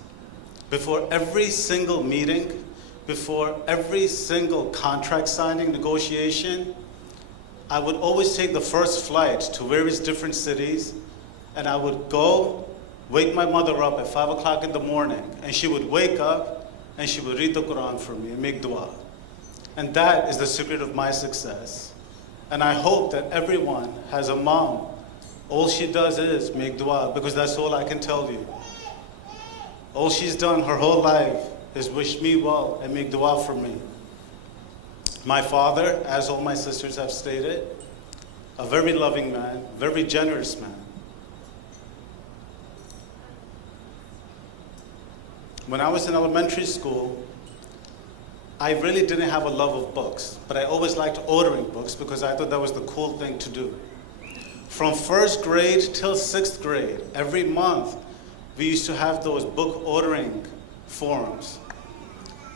Before every single meeting, before every single contract signing, negotiation, I would always take the first flight to various different cities, and I would go, wake my mother up at 5 o'clock in the morning, and she would wake up and she would read the Quran for me and make dua. And that is the secret of my success. And I hope that everyone has a mom. All she does is make dua, because that's all I can tell you. All she's done her whole life is wish me well and make dua for me. My father, as all my sisters have stated, a very loving man, very generous man. When I was in elementary school, I really didn't have a love of books, but I always liked ordering books because I thought that was the cool thing to do. From 1st grade till 6th grade, every month, we used to have those book ordering forums.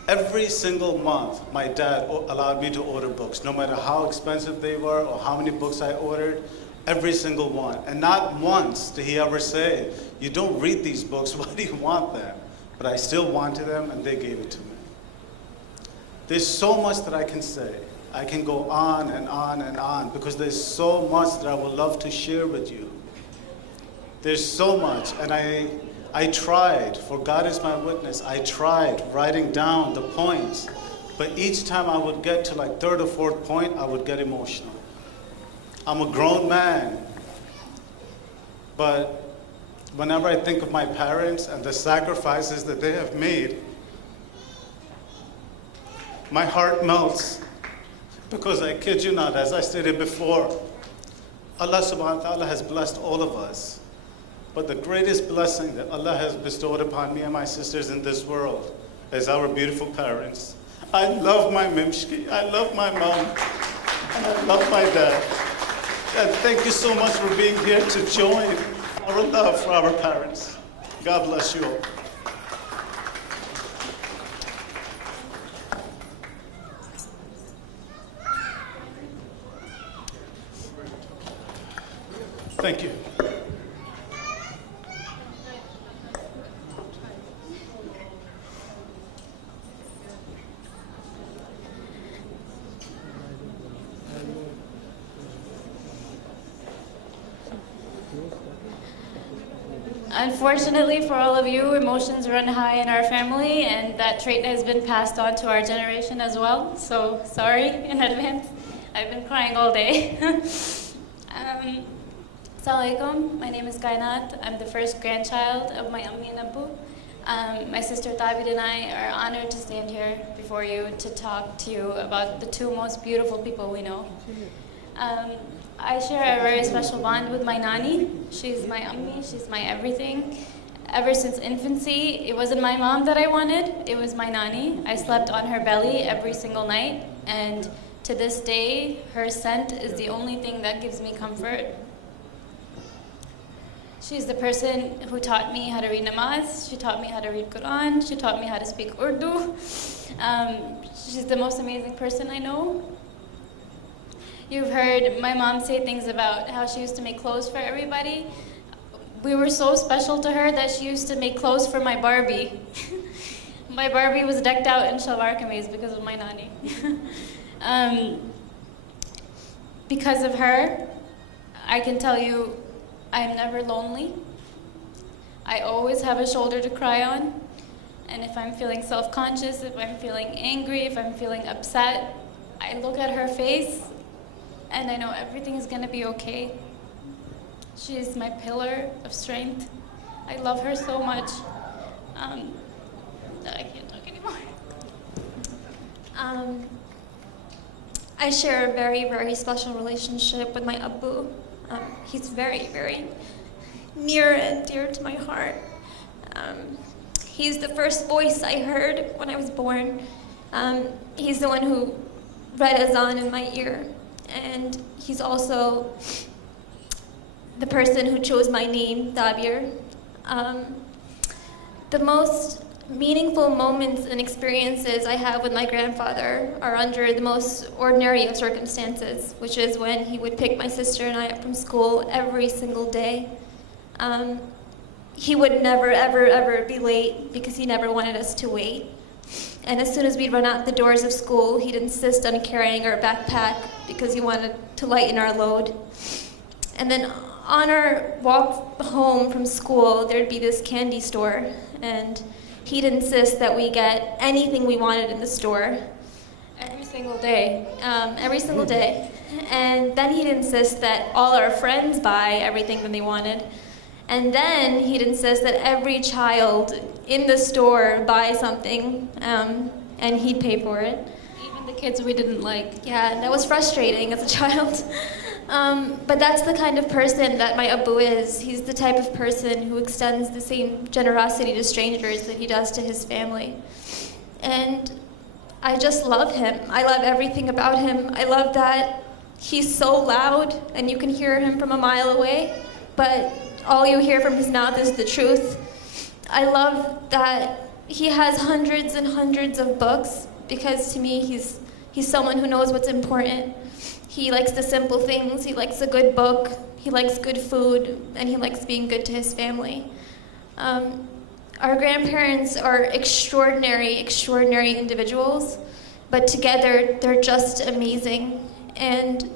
Every single month, my dad allowed me to order books, no matter how expensive they were or how many books I ordered, every single one. And not once did he ever say, you don't read these books, why do you want them? But I still wanted them, and they gave it to me. There's so much that I can say. I can go on and on and on, because there's so much that I would love to share with you. There's so much, and I tried, for God is my witness, I tried writing down the points, but each time I would get to like 3rd or 4th point, I would get emotional. I'm a grown man, but whenever I think of my parents and the sacrifices that they have made, my heart melts, because I kid you not, as I stated before, Allah subhanahu wa ta'ala has blessed all of us But the greatest blessing that Allah has bestowed upon me and my sisters in this world is our beautiful parents. I love my Mimshki, I love my mom, and I love my dad. And thank you so much for being here to join our love for our parents. God bless you all. Thank you. Unfortunately for all of you, emotions run high in our family, and that trait has been passed on to our generation as well. So sorry in advance. I've been crying all day. Assalamu alaikum. My name is Kainat. I'm the first grandchild of my Ammi and Abbu. My sister Tabid and I are honored to stand here before you to talk to you about the two most beautiful people we know. I share a very special bond with my Nani. She's my Ammi, she's my everything. Ever since infancy, it wasn't my mom that I wanted, it was my Nani. I slept on her belly every single night, and to this day, her scent is the only thing that gives me comfort. She's the person who taught me how to read namaz, she taught me how to read Quran, she taught me how to speak Urdu. She's the most amazing person I know. You've heard my mom say things about how she used to make clothes for everybody. We were so special to her that she used to make clothes for my Barbie. My Barbie was decked out in shalwar kameez because of my Nani. Because of her, I can tell you I'm never lonely. I always have a shoulder to cry on. And if I'm feeling self-conscious, if I'm feeling angry, if I'm feeling upset, I look at her face and I know everything is gonna be okay. She is my pillar of strength. I love her so much that I can't talk anymore. I share a very, very special relationship with my Abbu. He's very, very near and dear to my heart. He's the first voice I heard when I was born. He's the one who read Azan in my ear. And he's also the person who chose my name, Tabir. The most meaningful moments and experiences I have with my grandfather are under the most ordinary of circumstances, which is when he would pick my sister and I up from school every single day. He would never, ever, ever be late because he never wanted us to wait. And as soon as we'd run out the doors of school, he'd insist on carrying our backpack because he wanted to lighten our load. And then on our walk home from school, there'd be this candy store, and he'd insist that we get anything we wanted in the store every single day. And then he'd insist that all our friends buy everything that they wanted. And then he'd insist that every child in the store buy something, and he'd pay for it. Even the kids we didn't like. Yeah, that was frustrating as a child. But that's the kind of person that my Abbu is. He's the type of person who extends the same generosity to strangers that he does to his family. And I just love him. I love everything about him. I love that he's so loud and you can hear him from a mile away, but all you hear from his mouth is the truth. I love that he has hundreds and hundreds of books, because to me he's someone who knows what's important. He likes the simple things. He likes a good book, he likes good food, and he likes being good to his family. Our grandparents are extraordinary, extraordinary individuals, but together they're just amazing. And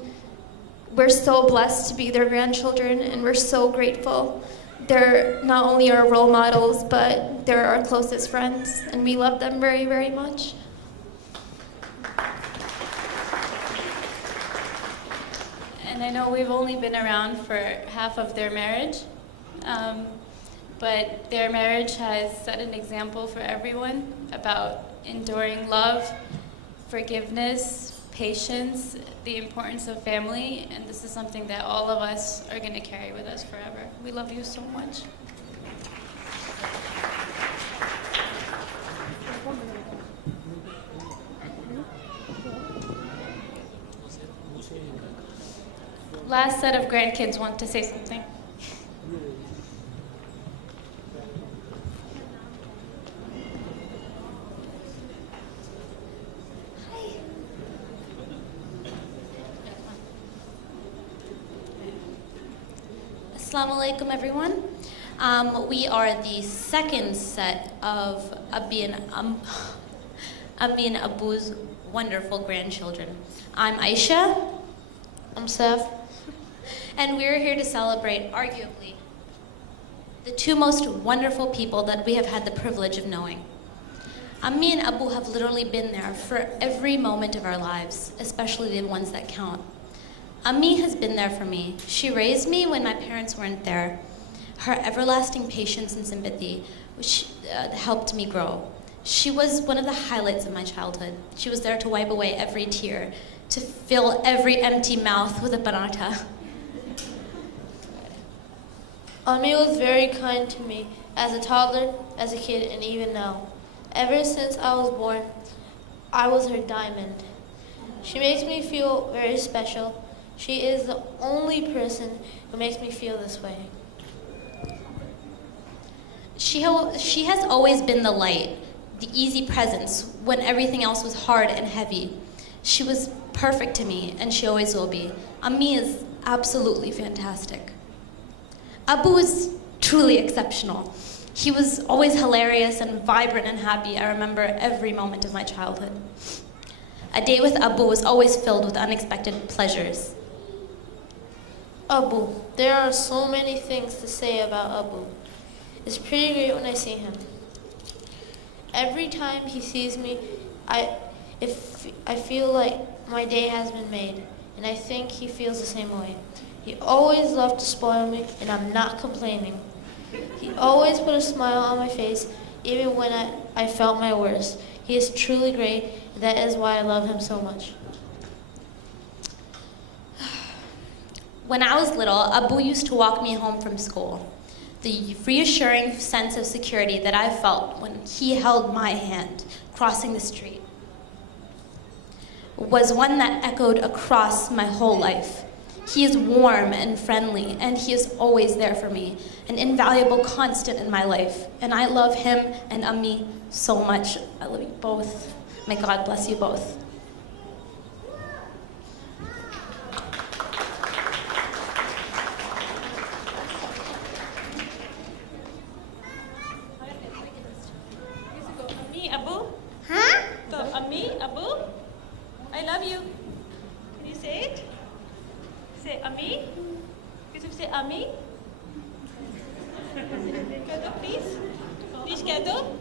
we're so blessed to be their grandchildren, and we're so grateful. They're not only our role models, but they're our closest friends, and we love them very, very much. And I know we've only been around for half of their marriage, but their marriage has set an example for everyone about enduring love, forgiveness, patience, the importance of family, and this is something that all of us are going to carry with us forever. We love you so much. Last set of grandkids want to say something. Assalamu alaikum, everyone. We are the second set of Abi and Abu's wonderful grandchildren. I'm Aisha. I'm Seth. And we're here to celebrate, arguably, the two most wonderful people that we have had the privilege of knowing. Ami and Abu have literally been there for every moment of our lives, especially the ones that count. Ami has been there for me. She raised me when my parents weren't there. Her everlasting patience and sympathy, which helped me grow. She was one of the highlights of my childhood. She was there to wipe away every tear, to fill every empty mouth with a paratha. Ami was very kind to me as a toddler, as a kid, and even now. Ever since I was born, I was her diamond. She makes me feel very special. She is the only person who makes me feel this way. She has always been the light, the easy presence when everything else was hard and heavy. She was perfect to me, and she always will be. Ami is absolutely fantastic. Abu is truly exceptional. He was always hilarious and vibrant and happy. I remember every moment of my childhood. A day with Abu was always filled with unexpected pleasures. Abu. There are so many things to say about Abu. It's pretty great when I see him. Every time he sees me, I feel like my day has been made, and I think he feels the same way. He always loved to spoil me, and I'm not complaining. He always put a smile on my face, even when I felt my worst. He is truly great, and that is why I love him so much. When I was little, Abu used to walk me home from school. The reassuring sense of security that I felt when he held my hand crossing the street was one that echoed across my whole life. He is warm and friendly, and he is always there for me, an invaluable constant in my life. And I love him and Ami so much. I love you both. May God bless you both. Ami, Abu? Huh? So, Ami, Abu? I love you. Can you say it? Say Ami. Can you say Ami? Kado, please. Please, Kado.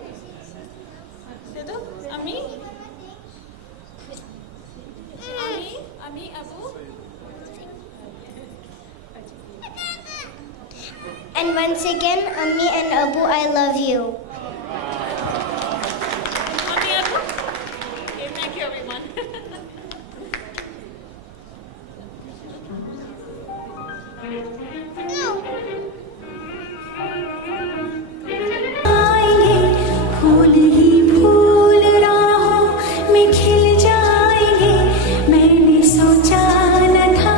Kado, Ami. Ami, Ami, Abu. And once again, Ami and Abu, I love you. Ami, Abu. Okay, thank you, everyone. फूल ही फूल राहों में खिल जाएंगे मैंने सोचा न था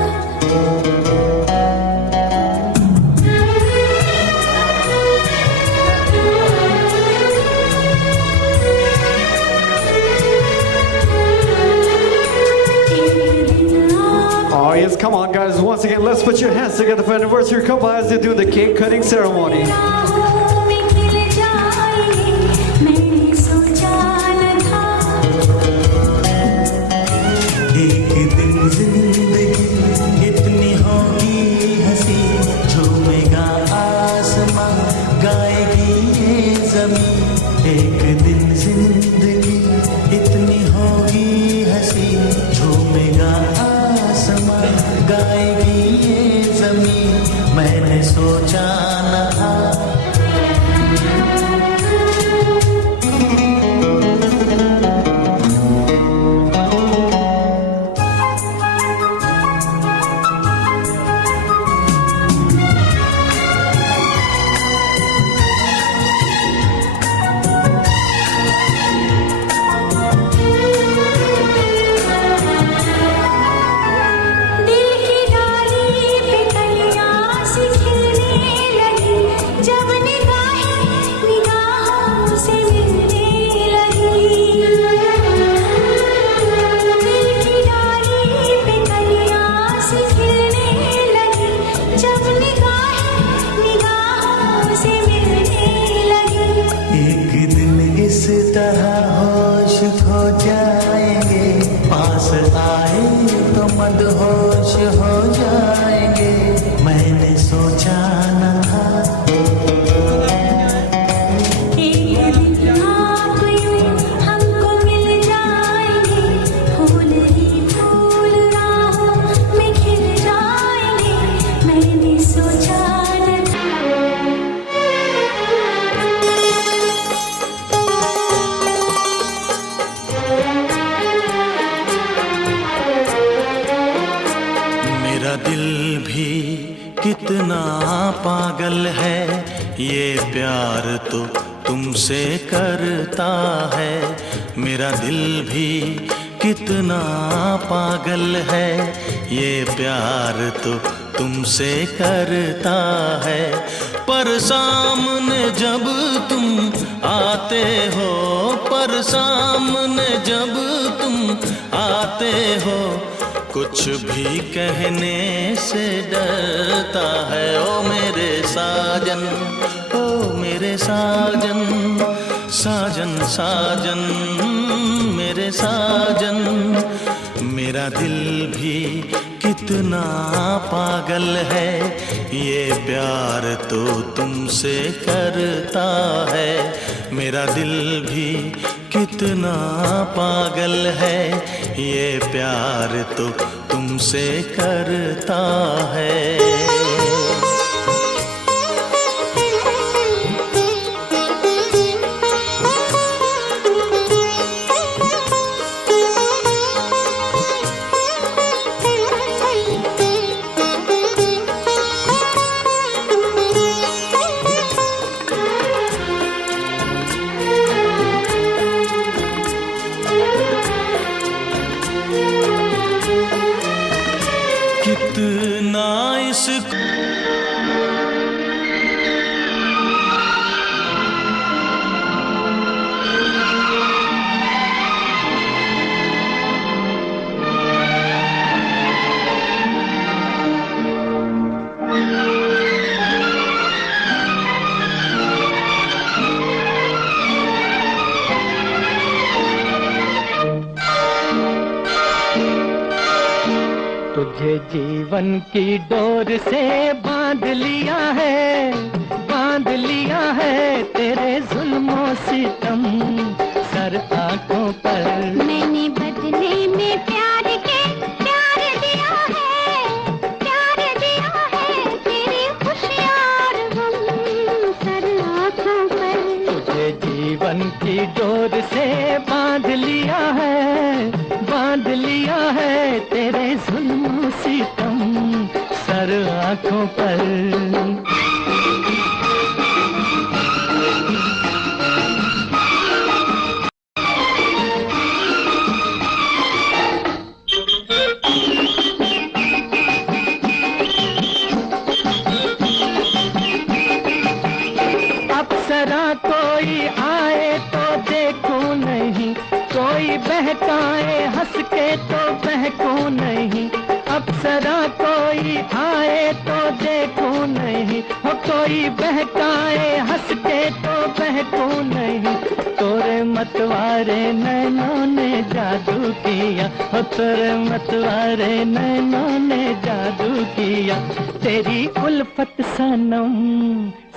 Oh yes, come on guys, once again let's put your hands together for anniversary couple as they do the cake cutting ceremony. एक दिन जिंदगी इतनी होगी हंसी झूमेगा आसमां गाएगी ये ज़मीं एक दिन जिंदगी इतनी होगी हंसी झूमेगा आसमां गाएगी ये ज़मीं मैंने सोचा न था पागल है, ये प्यार तो तुमसे करता है। मेरा दिल भी कितना पागल है, ये प्यार तो तुमसे करता है। पर सामने जब तुम आते हो, पर सामने जब तुम आते हो, कुछ भी कहने से डरता है। ओ मेरे साजन, ओ मेरे साजन, साजन साजन मेरे साजन। मेरा दिल भी कितना पागल है, ये प्यार तो तुमसे करता है। मेरा दिल भी कितना पागल है, ये प्यार तो तुमसे करता है। कितना इसको तुझे जीवन की डोर से बांध लिया है, बांध लिया है तेरे जुल्मों सितम सर आंखों पर। मैंने बदले में प्यार के प्यार दिया है, प्यार दिया है तेरी खुशियाँ और गम सर आंखों पर। तुझे जीवन की डोर से बांध लिया है, बांध लिया है तेरे जुल्मों सितम सर आंखों पर। अप्सरा कोई आए तो देखूं नहीं, कोई बहकाए हंस के तो बहकूं नहीं। अप्सरा कोई आए तो देखूं नहीं, हो कोई बहकाए हंस के तो बहकूं नहीं। तोरे मतवारे नैनों ने जादू किया, हो तोरे मतवारे नैनों ने जादू किया। तेरी उल्फत सनम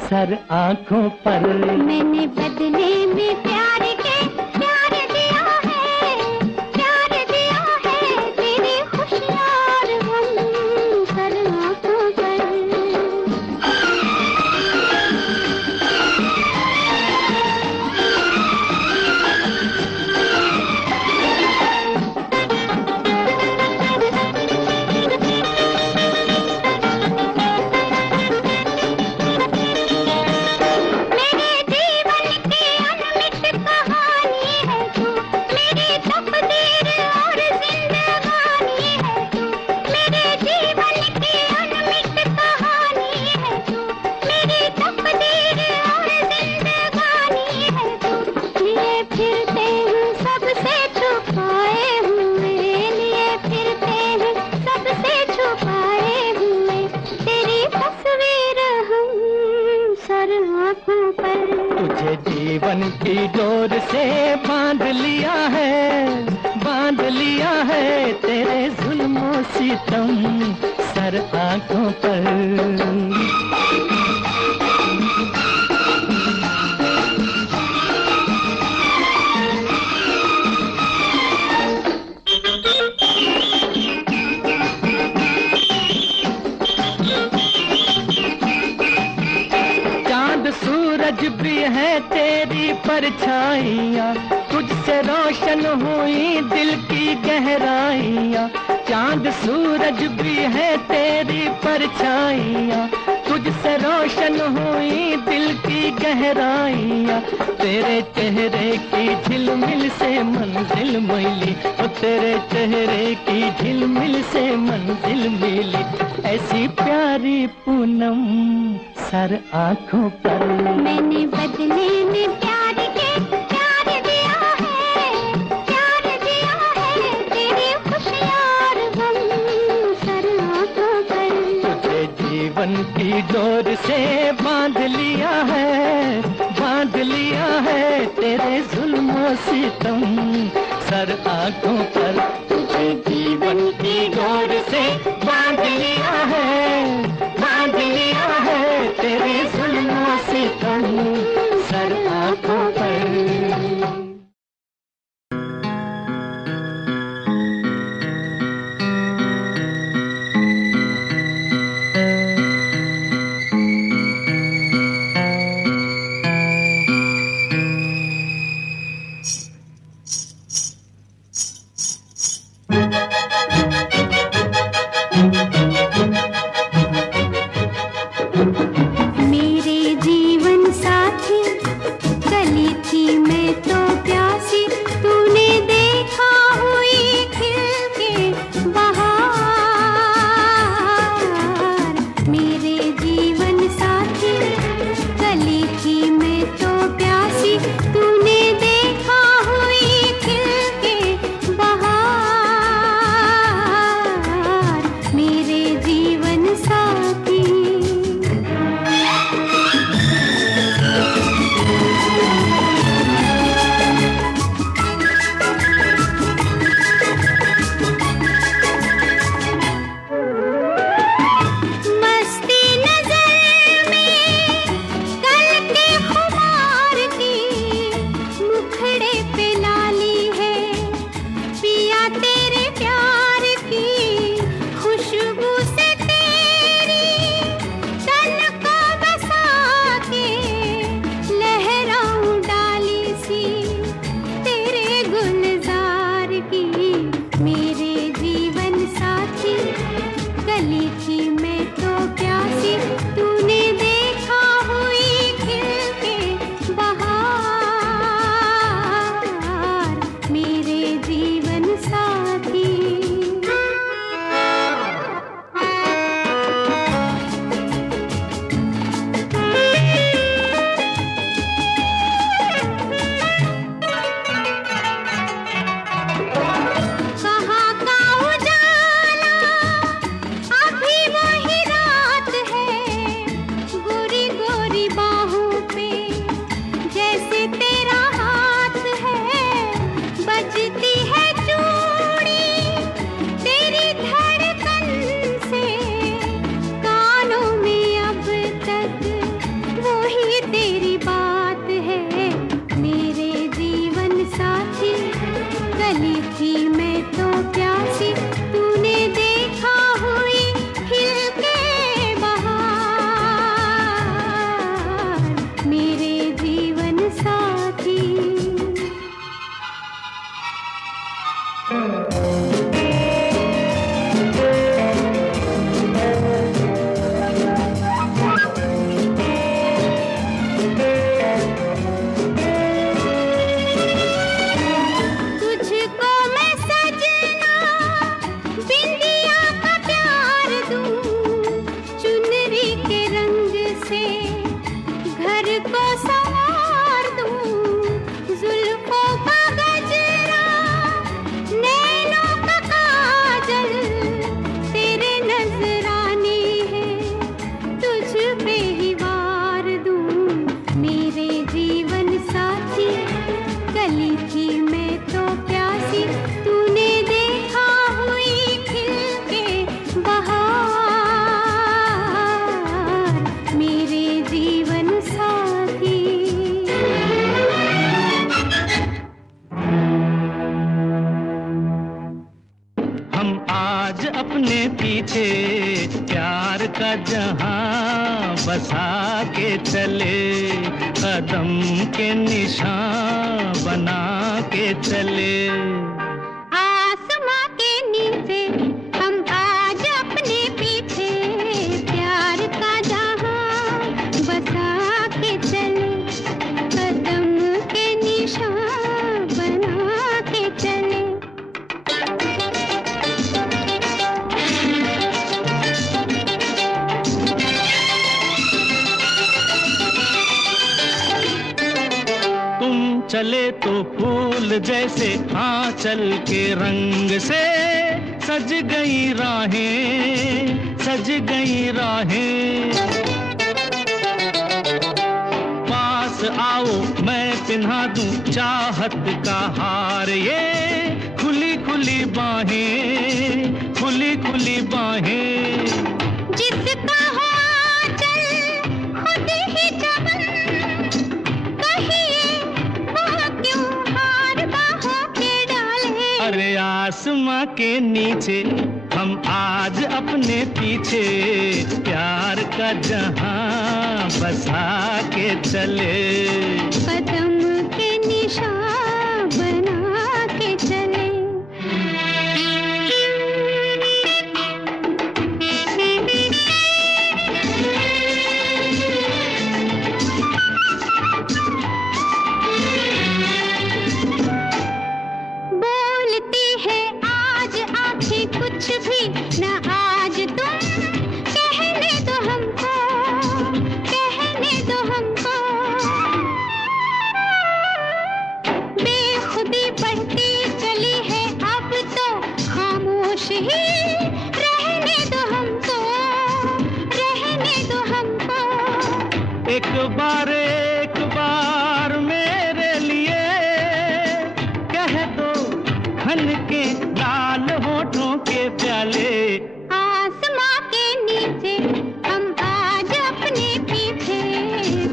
सर आंखों पर। मैंने बदले में प्यार के प्यार दिया है, प्यार दिया है तेरी खुशियाँ और गम सर आंखों पर। तुझे जीवन की डोर से बांध लिया है, बांध लिया है तेरे जुल्मों सितम सर आंखों पर। सूरज भी है तेरी परछाइयाँ, तुझसे रोशन हुई दिल की गहराइयाँ। चांद सूरज भी है तेरी परछाइयाँ, तुझ गहराइयाँ, तेरे चेहरे की झिलमिल से मंजिल मिली, ओ तेरे चेहरे की झिलमिल से मंजिल मिली। ऐसी प्यारी पूनम सर आँखों पर, मैंने बदले में प्यार के प्यार दिया है, प्यार दिया है, तेरी खुशियाँ और गम सर आँखों पर। तुझे जीवन की डोर से बांध लिया है, बांध लिया है, तेरे जुल्मों सितम सर आँखों पर। तुझे जीवन की डोर से बांध लिया है, बांध लिया है, तेरे जुल्मों सितम सर आँखों पर। मेरे जीवन साथी चली थी मैं तो प्यासी, तूने देखा हुई खिल के बहार। मेरे जीवन साथी चली थी मैं तो प्यासी, तूने देखा हुई खिल के बहार। मेरे जीवन साथी मस्ती नजर में कल के खुमार की, मुखड़े पे लाली है पिया तेरे प्यार की, खुशबू से तेरी तन को बसा के लहराऊं डाली सी तेरे गुलजार की। मेरे जीवन साथी गली थी मैं तो प्यासी, तूने देखा हुई खिल के बहार। मेरे जीवन साथी कहाँ का उजाला अभी वही रात है, गोरी गोरी बाहों पे जैसे तेरा हाथ है, बजती है चूड़ी तेरी धड़कन से, कानों में अब तक वही तेरी बात है। मेरे जीवन साथी गली थी मैं तो प्यासी, तूने देखा हुई खिल के बहार। मेरे जीवन साथी तुझको मैं सजना बिंदिया का प्यार दूं, चुनरी के रंग से घर को संवार दूं, जुल्फों का गजरा नैनों का काजल तेरे नजराने हैं, तुझ पे ही वार दूं। मेरे जीवन साथी गली थी मैं तो प्यासी, तूने देखा हुई खिल के बहार। मेरे जीवन साथी हम आज अपने पीछे प्यार का जहां बसा के चले, कदम के निशान बना के चले। आसमां के नीचे हम आज अपने पीछे प्यार का जहां बसा के चले। चले तो फूल जैसे आंचल के रंग से सज गई राहें, सज गई राहें। पास आओ मैं पिन्हा दूं चाहत का हार, ये खुली खुली बाहें, खुली खुली बाहें। जिसका हो आंचल खुद ही चमन, कहिए वो क्यों हार बाहों के डाले। अरे आसमां के नीचे हम आज अपने पीछे प्यार का जहां बसा के चले। कदम के निशान बना के चले। बोलती है आज आंखें कुछ भी न आज तुम, कहने दो हमको, कहने दो हमको। बेखुदी बढ़ती चली है अब तो खामोश ही रहने दो हमको, रहने दो हमको। एक बार मेरे लिए कह दो खन के लाल होठों के प्याले। आसमां के नीचे हम आज अपने पीछे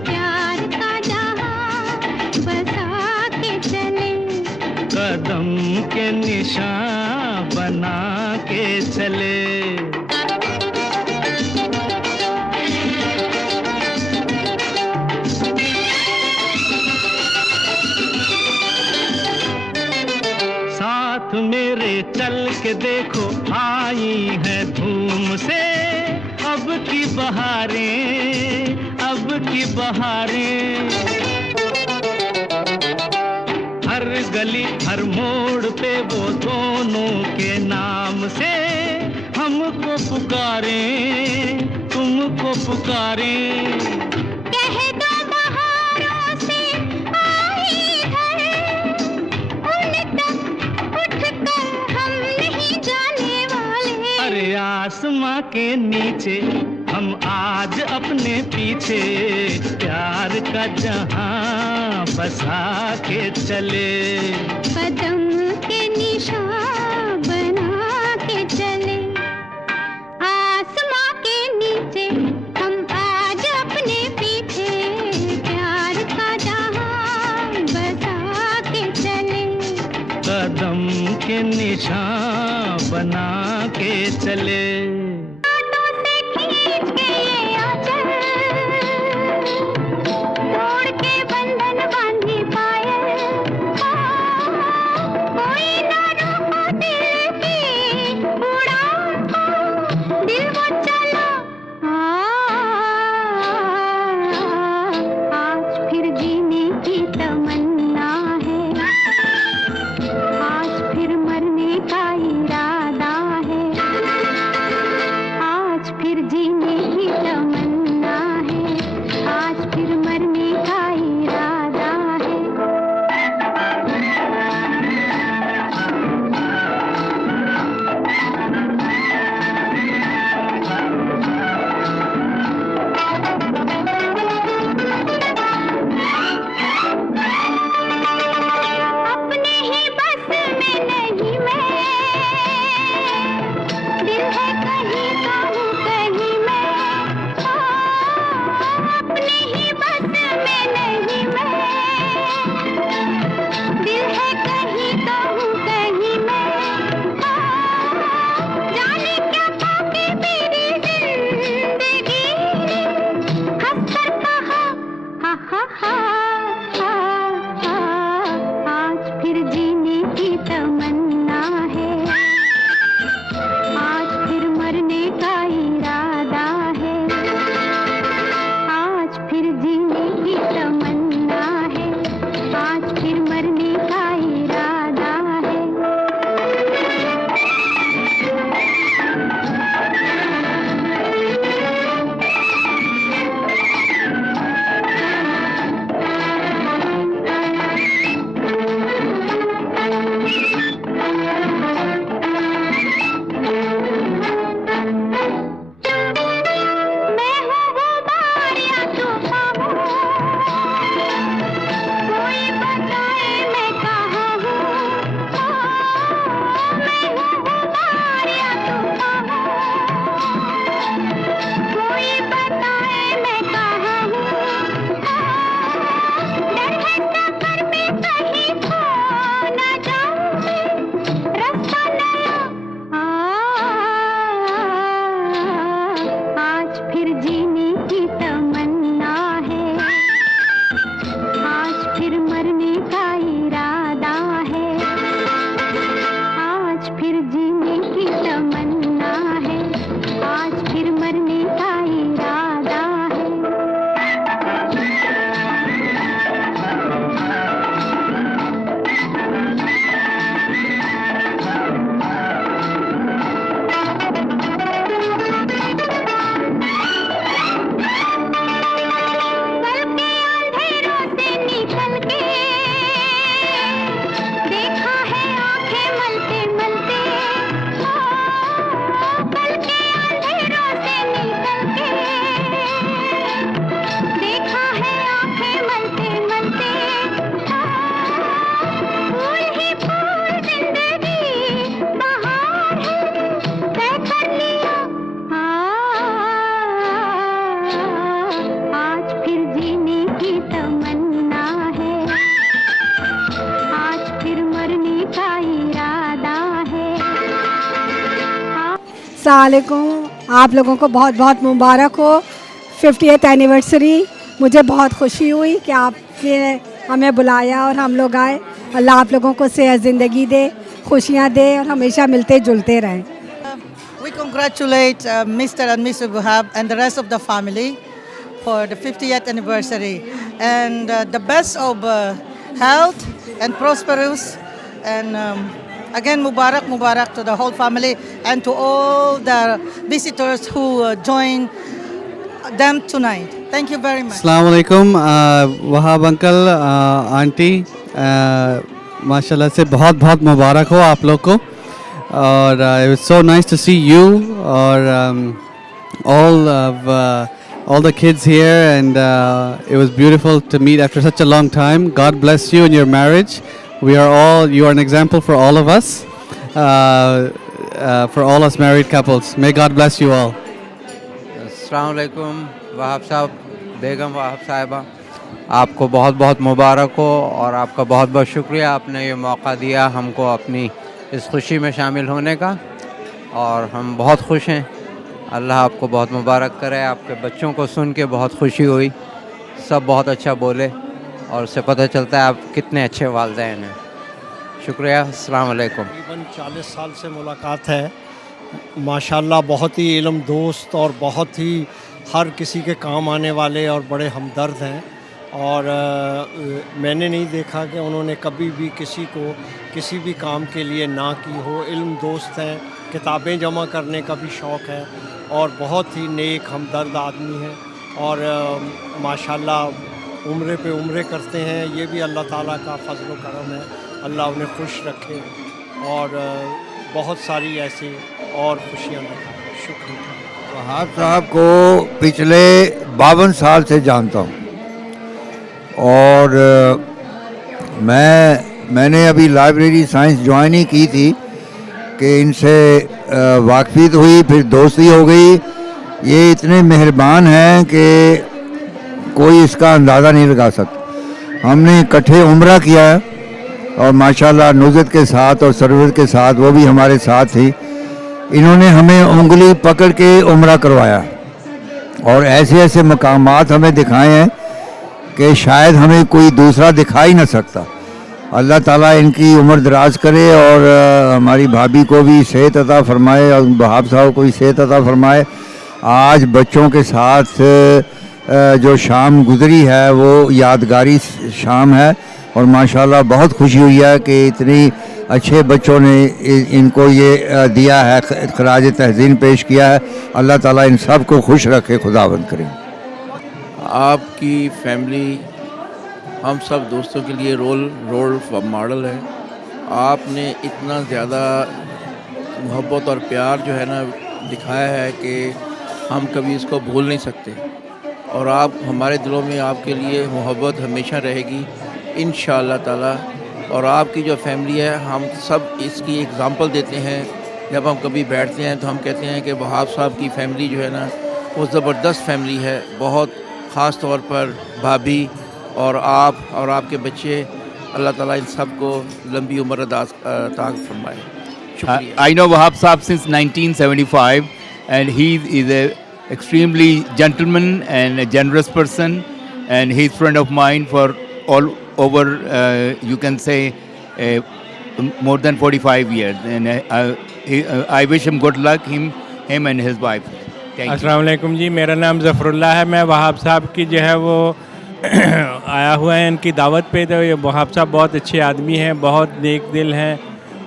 प्यार का जहां बसा के चले। कदम के निशान बना के चले। साथ मेरे चल के देखो आई है धूम से अब की बहारें, अब की बहारें। हर गली हर मोड़ पे वो दोनों के नाम से हमको पुकारें, तुमको पुकारें। कह दो बहारों से आई घर, उन तक उठकर हम नहीं जाने वाले। अरे आसमां के नीचे हम आज अपने पीछे प्यार का जहां बसा के चले। कदम के निशान बना के चले। आसमां के नीचे हम आज अपने पीछे प्यार का जहां बसा के चले। कदम के निशान बना के चले। अस्सलाम वालेकुम। आप लोगों को बहुत बहुत मुबारक हो 50th एनिवर्सरी। मुझे बहुत खुशी हुई कि आपने हमें बुलाया और हम लोग आए। अल्लाह आप लोगों को सेहत ज़िंदगी दे, खुशियाँ दे और हमेशा मिलते जुलते रहें। We congratulate Mr. and Mrs. Wahab and the rest of the family for the 50th anniversary and the best of health and prosperous and again Mubarak to the whole family and to all the visitors who joined them tonight. Thank you very much. Assalamu alaikum, Wahab uncle, auntie, माशाल्लाह से बहुत बहुत मुबारक हो आप लोग को। और it was so nice to see you और all the kids here and it was beautiful to meet after such a long time. God bless you in your marriage. You are an example for all of us, for all us married couples. May God bless you all. अस्सलाम वालेकुम वहाब साहब, बेगम वहाब साहिबा, आपको बहुत बहुत मुबारक हो और आपका बहुत बहुत शुक्रिया, आपने ये मौका दिया हमको अपनी इस खुशी में शामिल होने का और हम बहुत खुश हैं। अल्लाह आपको बहुत मुबारक करे। आपके बच्चों को सुन के बहुत खुशी हुई, सब बहुत अच्छा बोले और उससे पता चलता है आप कितने अच्छे वालिदैन हैं। शुक्रिया, अस्सलाम वालेकुम। तकरीबन 40 साल से मुलाकात है। माशाल्लाह बहुत ही इल्म दोस्त और बहुत ही हर किसी के काम आने वाले और बड़े हमदर्द हैं और मैंने नहीं देखा कि उन्होंने कभी भी किसी को किसी भी काम के लिए ना की हो। इल्म दोस्त हैं, किताबें जमा करने का भी शौक़ है और बहुत ही नेक हमदर्द आदमी हैं और माशाल्लाह उम्रे पे उम्रे करते हैं। ये भी अल्लाह ताला का फजल व करम है, अल्लाह उन्हें खुश रखे और बहुत सारी ऐसी और खुशियाँ दें। शुक्रिया। वहाब साहब को पिछले 52 साल से जानता हूँ और मैंने अभी लाइब्रेरी साइंस ज्वाइन ही की थी कि इनसे वाकफियत हुई, फिर दोस्ती हो गई। ये इतने मेहरबान हैं कि कोई इसका अंदाज़ा नहीं लगा सकता। हमने इकट्ठे उम्रा किया है और माशाल्लाह नुज़रत के साथ और सरवत के साथ, वो भी हमारे साथ थी। इन्होंने हमें उंगली पकड़ के उम्रा करवाया और ऐसे ऐसे मकामात हमें दिखाए हैं कि शायद हमें कोई दूसरा दिखा ही ना सकता। अल्लाह ताला इनकी उम्र दराज करे और हमारी भाभी को भी सेहत अता फरमाए और वहाब साहब को भी सेहत अता फरमाए। आज बच्चों के साथ जो शाम गुजरी है वो यादगारी शाम है और माशाल्लाह बहुत खुशी हुई है कि इतनी अच्छे बच्चों ने इनको ये दिया है, खराज तहसीन पेश किया है। अल्लाह ताला इन सब को खुश रखे, खुदावंद करे। आपकी फैमिली हम सब दोस्तों के लिए रोल मॉडल है। आपने इतना ज़्यादा मोहब्बत और प्यार जो है ना दिखाया है कि हम कभी इसको भूल नहीं सकते और आप हमारे दिलों में आपके लिए मोहब्बत हमेशा रहेगी इंशाअल्लाह ताला। और आपकी जो फैमिली है, हम सब इसकी एग्ज़ाम्पल देते हैं। जब हम कभी बैठते हैं तो हम कहते हैं कि वहाब साहब की फ़ैमिली जो है ना वो ज़बरदस्त फैमिली है। बहुत ख़ास तौर पर भाभी और आप और आपके बच्चे, अल्लाह ताला इन सब को लंबी उम्र अता फरमाए। I know Wahab Saab since 1975 and he is a extremely gentleman and a generous person and he's friend of mine for all over you can say more than 45 years and I wish him good luck, him and his wife. अस्सलाम वालेकुम जी, मेरा नाम ज़फ़रुल्लाह है। मैं वहाब साहब की जो है वो आया हुआ है इनकी दावत पे। तो ये वहाब साहब बहुत अच्छे आदमी हैं, बहुत नेक दिल हैं,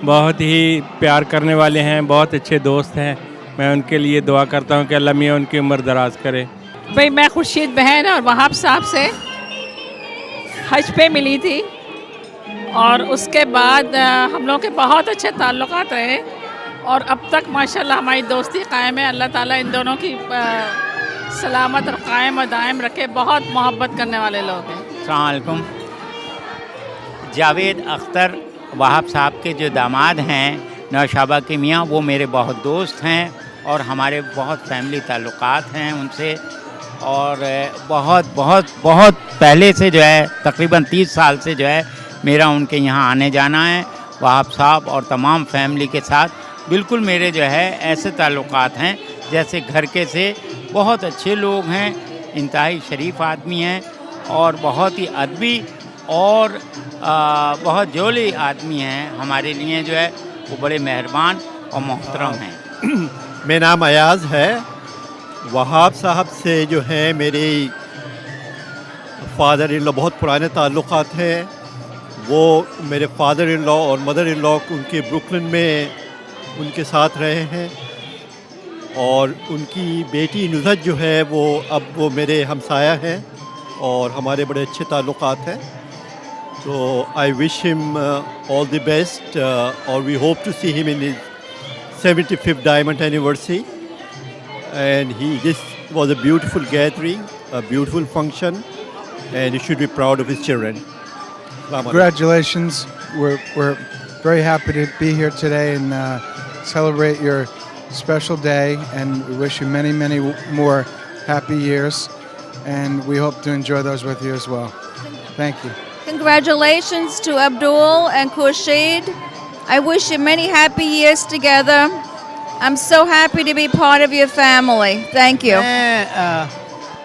बहुत ही प्यार करने वाले हैं, बहुत अच्छे दोस्त हैं। मैं उनके लिए दुआ करता हूँ कि अल्लाह मियाँ उनकी उम्र दराज करे। भाई मैं खुर्शीद बहन और वहाब साहब से हज पे मिली थी और उसके बाद हम लोग के बहुत अच्छे ताल्लुकात रहे और अब तक माशाल्लाह हमारी दोस्ती कायम है। अल्लाह ताला इन दोनों की सलामत और कायम और दायम रखे। बहुत मोहब्बत करने वाले लोग हैं। अस्सलाम वालेकुम। जावेद अख्तर वहाब साहब के जो दामाद हैं नौशाबा के मियाँ, वो मेरे बहुत दोस्त हैं और हमारे बहुत फैमिली ताल्लुकात हैं उनसे और बहुत बहुत बहुत पहले से जो है तकरीबन 30 साल से जो है मेरा उनके यहाँ आने जाना है। वहाब साहब और तमाम फैमिली के साथ बिल्कुल मेरे जो है ऐसे ताल्लुकात हैं जैसे घर के से। बहुत अच्छे लोग हैं, इंतहाई शरीफ आदमी हैं और बहुत ही अदबी और बहुत जोली आदमी हैं। हमारे लिए जो है वो बड़े मेहरबान और मोहतरम हैं। मेरा नाम अयाज़ है। वहाब साहब से जो है मेरे फादर इन लॉ बहुत पुराने ताल्लुकात हैं। वो मेरे फादर इन लॉ और मदर इन लॉ उनके ब्रुकलिन में उनके साथ रहे हैं और उनकी बेटी नुज़त जो है वो मेरे हमसाया हैं और हमारे बड़े अच्छे ताल्लुकात हैं। तो I wish him all the best और we hope to see him in his 75th diamond anniversary, and this was a beautiful gathering, a beautiful function, and he should be proud of his children. Congratulations. We're very happy to be here today and celebrate your special day, and we wish you many, many more happy years, and we hope to enjoy those with you as well. Thank you. Congratulations to Abdul and Khurshid. I wish you many happy years together. I'm so happy to be part of your family. Thank you. मैं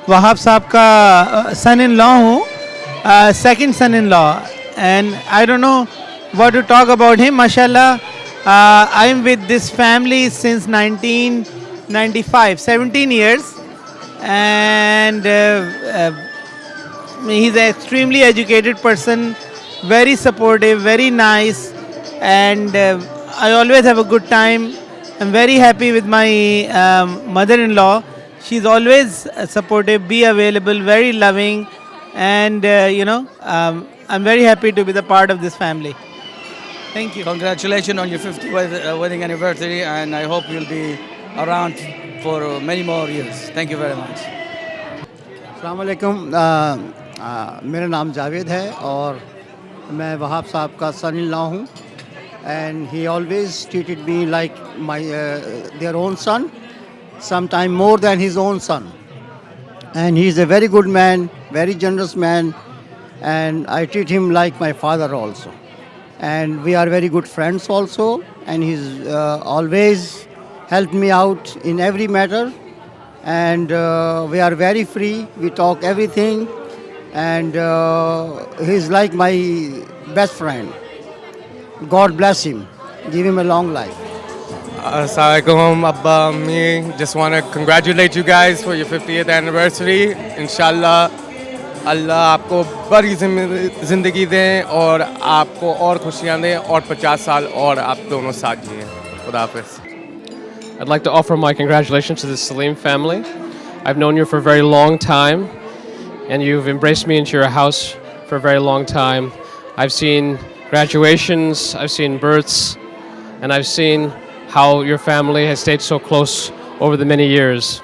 वहाब साहब का सन in law हूँ, second son in law, and I don't know what to talk about him. Mashallah, I'm with this family since 1995, 17 years, and he's an extremely educated person, very supportive, very nice, and I always have a good time. I'm very happy with my mother-in-law. She's always supportive, be available, very loving, and I'm very happy to be the part of this family. Thank you. Congratulations on your 50th wedding anniversary, and I hope you'll be around for many more years. Thank you very much. अस्सलाम वालेकुम। मेरा नाम जावेद है और मैं वहाब साहब का सन in law हूँ, and he always treated me like their own son, sometime more than his own son. And he is a very good man, very generous man, and I treat him like my father also. And we are very good friends also, and he's always helped me out in every matter, and we are very free, we talk everything, and he's like my best friend. God bless him, give him a long life. Assalamualaikum, Abba, Ammi. Just want to congratulate you guys for your 50th anniversary. Inshallah, Allah आपको बड़ी ज़िंदगी दें और आपको और खुशियाँ दें और 50 साल और आप दोनों साथ जिएं। खुदा हाफ़िज़। I'd like to offer my congratulations to the Salim family. I've known you for a very long time, and you've embraced me into your house for a very long time. I've seen graduations, I've seen births, and I've seen how your family has stayed so close over the many years.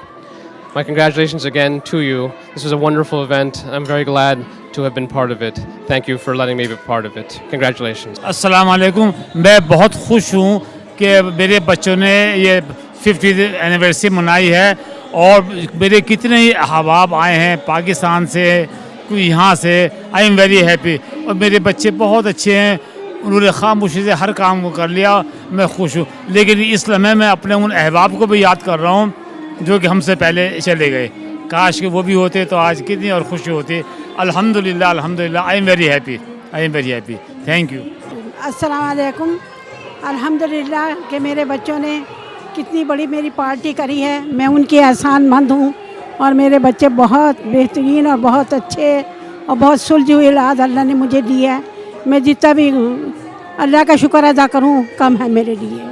My congratulations again to you. This was a wonderful event. I'm very glad to have been part of it. Thank you for letting me be part of it. Congratulations. अस्सलाम वालेकुम। मैं बहुत खुश हूँ कि मेरे बच्चों ने ये 50th एनिवर्सरी मनाई है और मेरे कितने ही अहबाब आए हैं पाकिस्तान से, कोई यहाँ से। आई एम वेरी हैप्पी और मेरे बच्चे बहुत अच्छे हैं, उन्होंने खामोशी से हर काम को कर लिया। मैं खुश हूँ, लेकिन इस लम्हे मैं अपने उन अहबाब को भी याद कर रहा हूँ जो कि हमसे पहले चले गए। काश कि वो भी होते तो आज कितनी और खुशी होती। अल्हम्दुलिल्लाह, अल्हम्दुलिल्लाह, I am very happy, I am very happy. Thank you. अस्सलाम वालेकुम। अल्हम्दुलिल्लाह कि मेरे बच्चों ने कितनी बड़ी मेरी पार्टी करी है, मैं उनकी एहसानमंद हूँ और मेरे बच्चे बहुत बेहतरीन और बहुत अच्छे और बहुत सुलझी हुई औलाद अल्लाह ने मुझे दी है। मैं जितना भी अल्लाह का शुक्र अदा करूँ कम है मेरे लिए।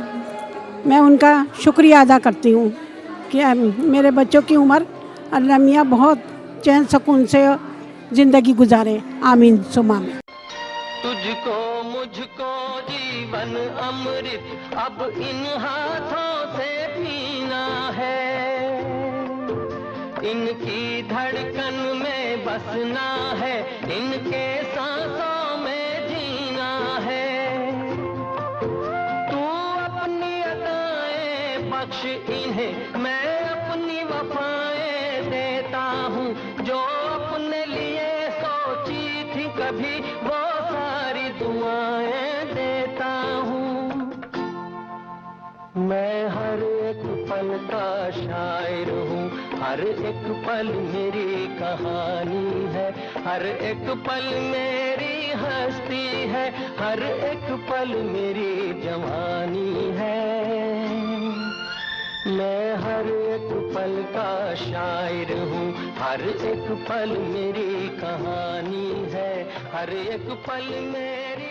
मैं उनका शुक्रिया अदा करती हूँ कि मेरे बच्चों की उम्र अल्लाह मियाँ बहुत चैन सुकून से ज़िंदगी गुजारे। आमीन सुमा में। तुझको मुझको जीवन अमृत अब इन हाथों से पीना है, इनकी धड़कन में बसना है, इनके सांसों में जीना है। तू अपनी अताएं बख्श इन्हें, मैं अपनी वफाएं देता हूँ। जो अपने लिए सोची थी कभी वो सारी दुआएं देता हूँ। मैं हर एक पल का शायर हूँ, हर एक पल मेरी कहानी है, हर एक पल मेरी हस्ती है, हर एक पल मेरी जवानी है। मैं हर एक पल का शायर हूँ, हर एक पल मेरी कहानी है, हर एक पल मेरी